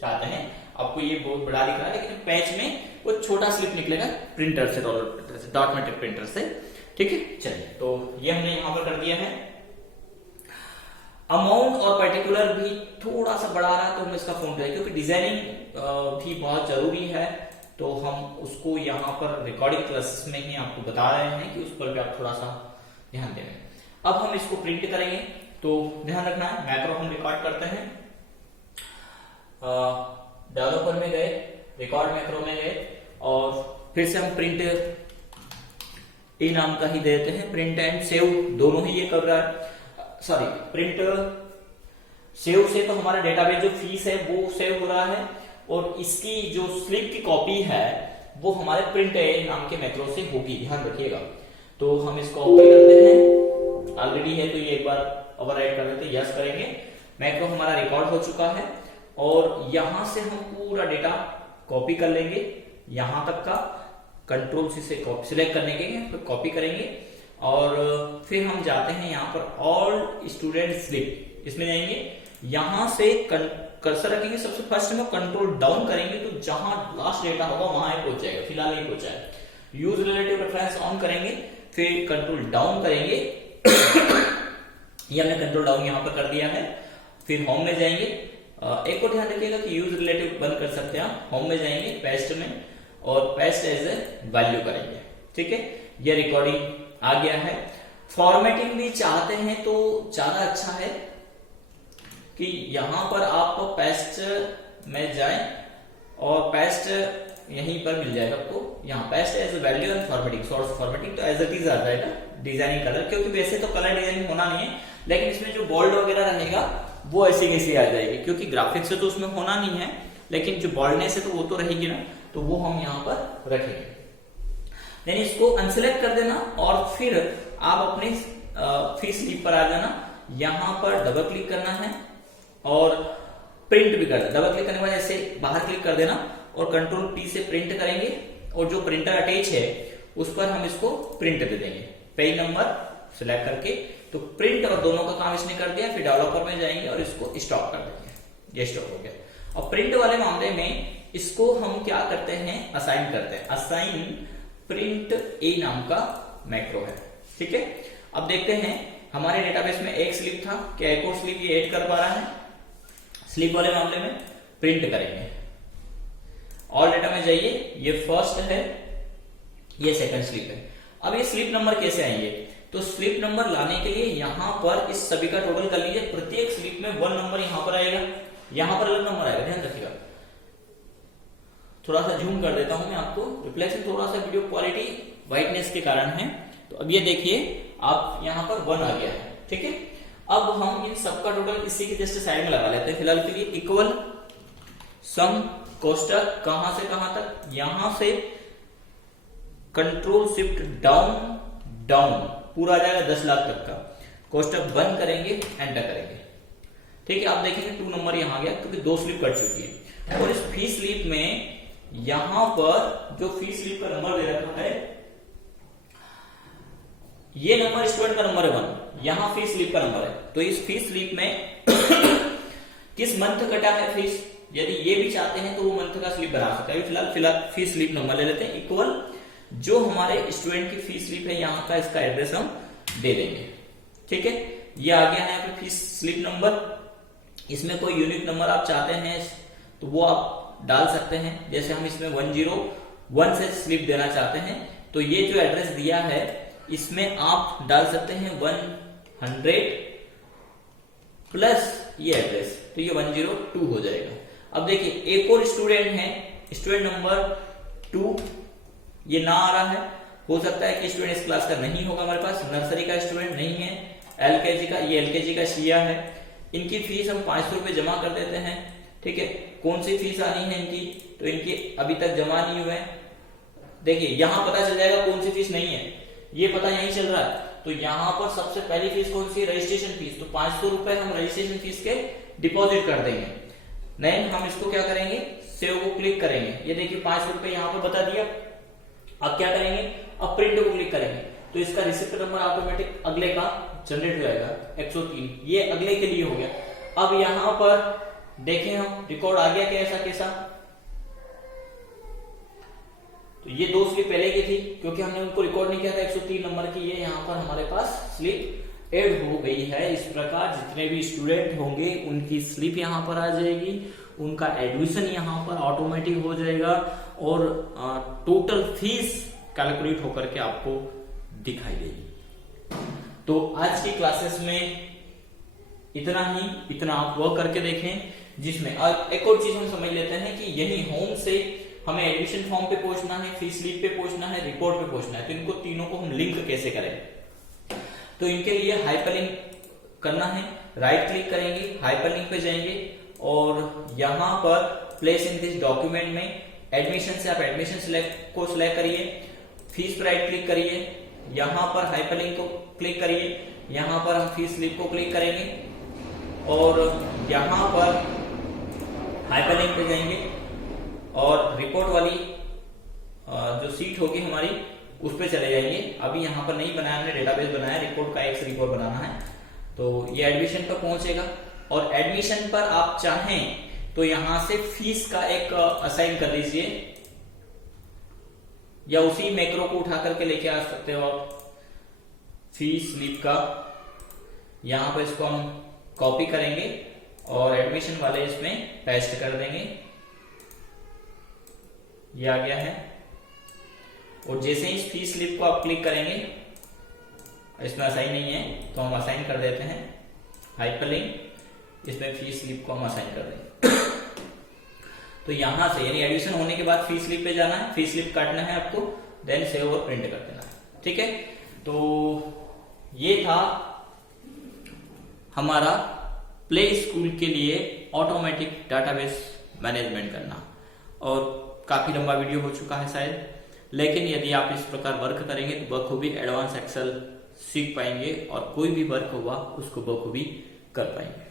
चाहते हैं, आपको ये बहुत बड़ा दिख रहा है, लेकिन पैच में वो छोटा स्लिप निकलेगा प्रिंटर से, डॉट मैट्रिक प्रिंटर से, ठीक है। चलिए तो ये हमने यहां पर कर दिया है। अमाउंट और पर्टिकुलर भी थोड़ा सा बढ़ा रहा है, तो हम इसका फोन करें, क्योंकि डिजाइनिंग भी बहुत जरूरी है, तो हम उसको यहाँ पर रिकॉर्डिंग क्लासेस में ही आपको बता रहे हैं कि उस पर भी आप थोड़ा सा ध्यान दें। अब हम इसको प्रिंट करेंगे, तो ध्यान रखना है मैक्रो हम रिकॉर्ड करते हैं, डेवलपर में गए, रिकॉर्ड मैक्रो में गए, और फिर से हम प्रिंट ए नाम का ही देते हैं, प्रिंट एंड सेव दोनों ही ये कर रहा है। सॉरी, प्रिंट सेव से तो हमारा डेटाबेस जो फीस है वो सेव हो रहा है, और इसकी जो स्लिप की कॉपी है वो हमारे प्रिंट ए नाम के मैक्रो से होगी, ध्यान रखिएगा। तो हम इसको ओके करते हैं, ऑलरेडी है तो ये एक बार ओवरराइट कर देते हैं, यस करेंगे। मैक्रो हमारा रिकॉर्ड हो चुका है और यहां से हम पूरा डेटा कॉपी कर लेंगे, यहां तक का कंट्रोल सी से कॉपी सिलेक्ट करने के फिर कॉपी करेंगे और फिर हम जाते हैं यहाँ पर ऑल स्टूडेंट स्लिप, इसमें जाएंगे, यहां से कर्सर रखेंगे, सबसे फर्स्ट में कंट्रोल डाउन करेंगे तो जहां लास्ट डेटा होगा वहां पहुंच जाएगा, फिलहाल नहीं पहुंचा है। यूज रिलेटिव रेफरेंस ऑन करेंगे, फिर कंट्रोल डाउन करेंगे ये हमने कंट्रोल डाउन यहां पर कर दिया है। फिर होम में जाएंगे, एक और ध्यान रखिएगा कि यूज रिलेटिव बंद कर सकते हैं आप, होम में जाएंगे पेस्ट में और पेस्ट एज ए वैल्यू करेंगे, ठीक है। ये रिकॉर्डिंग आ गया है। फॉर्मेटिंग भी चाहते हैं तो ज्यादा अच्छा है कि यहां पर आप पेस्ट में जाएं और पेस्ट यहीं पर मिल जाएगा आपको, यहाँ paste as value and formatting, source formatting तो एज इट इज आ जाएगा डिजाइनिंग कलर, क्योंकि वैसे तो कलर डिजाइनिंग होना नहीं है, लेकिन इसमें जो बोल्ड वगैरह रहेगा वो ऐसी कैसी आ जाएगी, क्योंकि ग्राफिक्स से तो उसमें होना नहीं है, लेकिन जो बोल्डनेस है तो वो तो रहेगी ना, तो वो हम यहाँ पर रखेंगे। देन इसको अनसेलेक्ट कर देना और फिर आप अपने फी स्लिप पर आ जाना, यहां पर डबल क्लिक करना है और प्रिंट भी कर देना। डबल क्लिक करने के बाद ऐसे बाहर क्लिक कर देना और कंट्रोल P से प्रिंट करेंगे और जो प्रिंटर अटैच है उस पर हम इसको प्रिंट दे देंगे, पेज नंबर सिलेक्ट करके, तो प्रिंट और दोनों का काम इसने कर दिया। फिर डेवलपर में जाएंगे और इसको स्टॉप कर देंगे, ये स्टॉप हो गया। और प्रिंट वाले मामले में इसको हम क्या करते हैं, असाइन करते हैं, असाइन प्रिंट ए नाम का मैक्रो है, ठीक है। अब देखते हैं हमारे डेटाबेस में एक स्लिप था, क्या एक और स्लिप ये ऐड कर पा रहा है, स्लिप वाले मामले में प्रिंट करेंगे। ऑल डेटा में जाइए, ये फर्स्ट है, ये सेकंड स्लिप है। अब ये स्लिप नंबर कैसे आएंगे, तो स्लिप नंबर लाने के लिए यहां पर इस सभी का टोटल कर लीजिए, प्रत्येक स्लिप में 1 नंबर यहां पर आएगा, यहां पर अलग नंबर आएगा, ध्यान रखिएगा। थोड़ा सा जूम कर देता हूं मैं आपको, रिफ्लेक्शन थोड़ा सा वीडियो क्वालिटी व्हाइटनेस के कारण है। तो अब ये देखिए आप यहां पर 1 आ गया है, ठीक है। अब हम इन सबका टोटल इसी के जस्ट साइड में लगा लेते हैं फिलहाल के लिए, इक्वल सम कोष्टक कहां से कहां तक, यहां से कंट्रोल शिफ्ट डाउन डाउन पूरा आ जाएगा 10 लाख तक का, कोष्टक बंद करेंगे, एंटर करेंगे, ठीक है। आप देखेंगे 2 नंबर यहां गया क्योंकि 2 स्लिप कट चुकी है। और इस फी स्लिप में यहां पर जो फी स्लिप का नंबर दे रखा है, ये नंबर स्टूडेंट का नंबर है 1, यहां फी स्लिप का नंबर है, तो इस फी स्लिप में किस मंथ कटा है फीस, यदि ये भी चाहते हैं तो वो मंथ का स्लिप बना सकते हैं। फिलहाल फी स्लिप नंबर ले लेते हैं, इक्वल जो हमारे स्टूडेंट की फी स्लिप है यहाँ का, इसका एड्रेस हम दे देंगे, ठीक है। ये आ गया है यहाँ पे फी स्लिप नंबर, इसमें कोई यूनिक नंबर आप चाहते हैं तो वो आप डाल सकते हैं, जैसे हम इसमें 101 से स्लिप देना चाहते हैं तो ये जो एड्रेस दिया है इसमें आप डाल सकते हैं 100 प्लस ये एड्रेस, तो ये 102 हो जाएगा। अब देखिए एक और स्टूडेंट है, स्टूडेंट नंबर 2, ये ना आ रहा है, हो सकता है कि स्टूडेंट इस क्लास का नहीं होगा हमारे पास, नर्सरी का स्टूडेंट नहीं है, एलकेजी का, ये एलकेजी का शिया है, इनकी फीस हम 500 रुपए जमा कर देते हैं, ठीक है। कौन सी फीस आनी है इनकी, तो इनकी अभी तक जमा नहीं हुए, देखिए यहां पता चल जाएगा कौन सी फीस नहीं है, ये पता यही चल रहा है। तो यहां पर सबसे पहली फीस कौन सी, रजिस्ट्रेशन फीस, तो 500 रुपए हम रजिस्ट्रेशन फीस के डिपॉजिट कर देंगे। नहीं, हम इसको क्या करेंगे, सेव को क्लिक करेंगे, ये देखिए 500 रुपए यहां पर बता दिया। अब क्या करेंगे, अब प्रिंट को क्लिक करेंगे तो इसका रिसिप्ट नंबर ऑटोमेटिक अगले का जनरेट हो जाएगा 103, ये अगले के लिए हो गया। अब यहां पर देखें हम रिकॉर्ड आ गया कैसा कैसा, तो ये 2 स्लिप पहले की थी क्योंकि हमने उनको रिकॉर्ड नहीं किया था 103 नंबर की, ये यहाँ पर हमारे पास स्लिप ऐड हो गई है। इस प्रकार जितने भी स्टूडेंट होंगे उनकी स्लिप यहाँ पर आ जाएगी, उनका एडमिशन यहाँ पर ऑटोमेटिक हो जाएगा और टोटल फीस कैलकुलेट होकर के आपको दिखाई देगी। तो आज की क्लासेस में इतना ही, इतना आप वर्क करके देखें, जिसमें एक और चीज हम समझ लेते हैं कि यही होम से हमें एडमिशन फॉर्म पे पहुंचना है, फीस स्लिप पे पहुंचना है, रिपोर्ट पे पहुंचना है, तो इनको तीनों को हम लिंक कैसे करें, तो इनके लिए हाइपरलिंक करना है, राइट क्लिक करेंगे, हाइपरलिंक पे जाएंगे और यहां पर प्लेस इन दिस डॉक्यूमेंट में एडमिशन से आप एडमिशन को सिलेक्ट करिए, फीस पर राइट क्लिक करिए, यहाँ पर हाइपरलिंक को क्लिक करिए, यहाँ पर हम फीस स्लिप को क्लिक करेंगे और यहाँ पर हाइपरलिंक पे जाएंगे और रिपोर्ट वाली जो सीट होगी हमारी उस पे चले जाएंगे। अभी यहाँ पर नहीं बनाया हमने, डेटाबेस बनाया, रिपोर्ट का एक रिपोर्ट बनाना है। तो ये एडमिशन पर पहुंचेगा और एडमिशन पर आप चाहें तो यहां से फीस का एक असाइन कर दीजिए या उसी मैक्रो को उठा करके लेके आ सकते हो आप। फीस स्लिप का यहां पर इसको हम कॉपी करेंगे और एडमिशन वाले इसमें पेस्ट कर देंगे। ये आ गया है और जैसे ही इस फीस स्लिप को आप क्लिक करेंगे, इसमें असाइन नहीं है तो हम असाइन कर देते हैं हाइपरलिंक, इसमें फीस स्लिप को हम असाइन कर देंगे। तो यहां से यानी एडमिशन होने के बाद फीस स्लिप पे जाना है, फीस स्लिप काटना है आपको, देन सेव और प्रिंट कर देना है। ठीक है, तो ये था हमारा प्ले स्कूल के लिए ऑटोमेटिक डाटाबेस मैनेजमेंट करना। और काफी लंबा वीडियो हो चुका है शायद, लेकिन यदि आप इस प्रकार वर्क करेंगे तो बखूबी एडवांस एक्सेल सीख पाएंगे और कोई भी वर्क हुआ उसको बखूबी कर पाएंगे।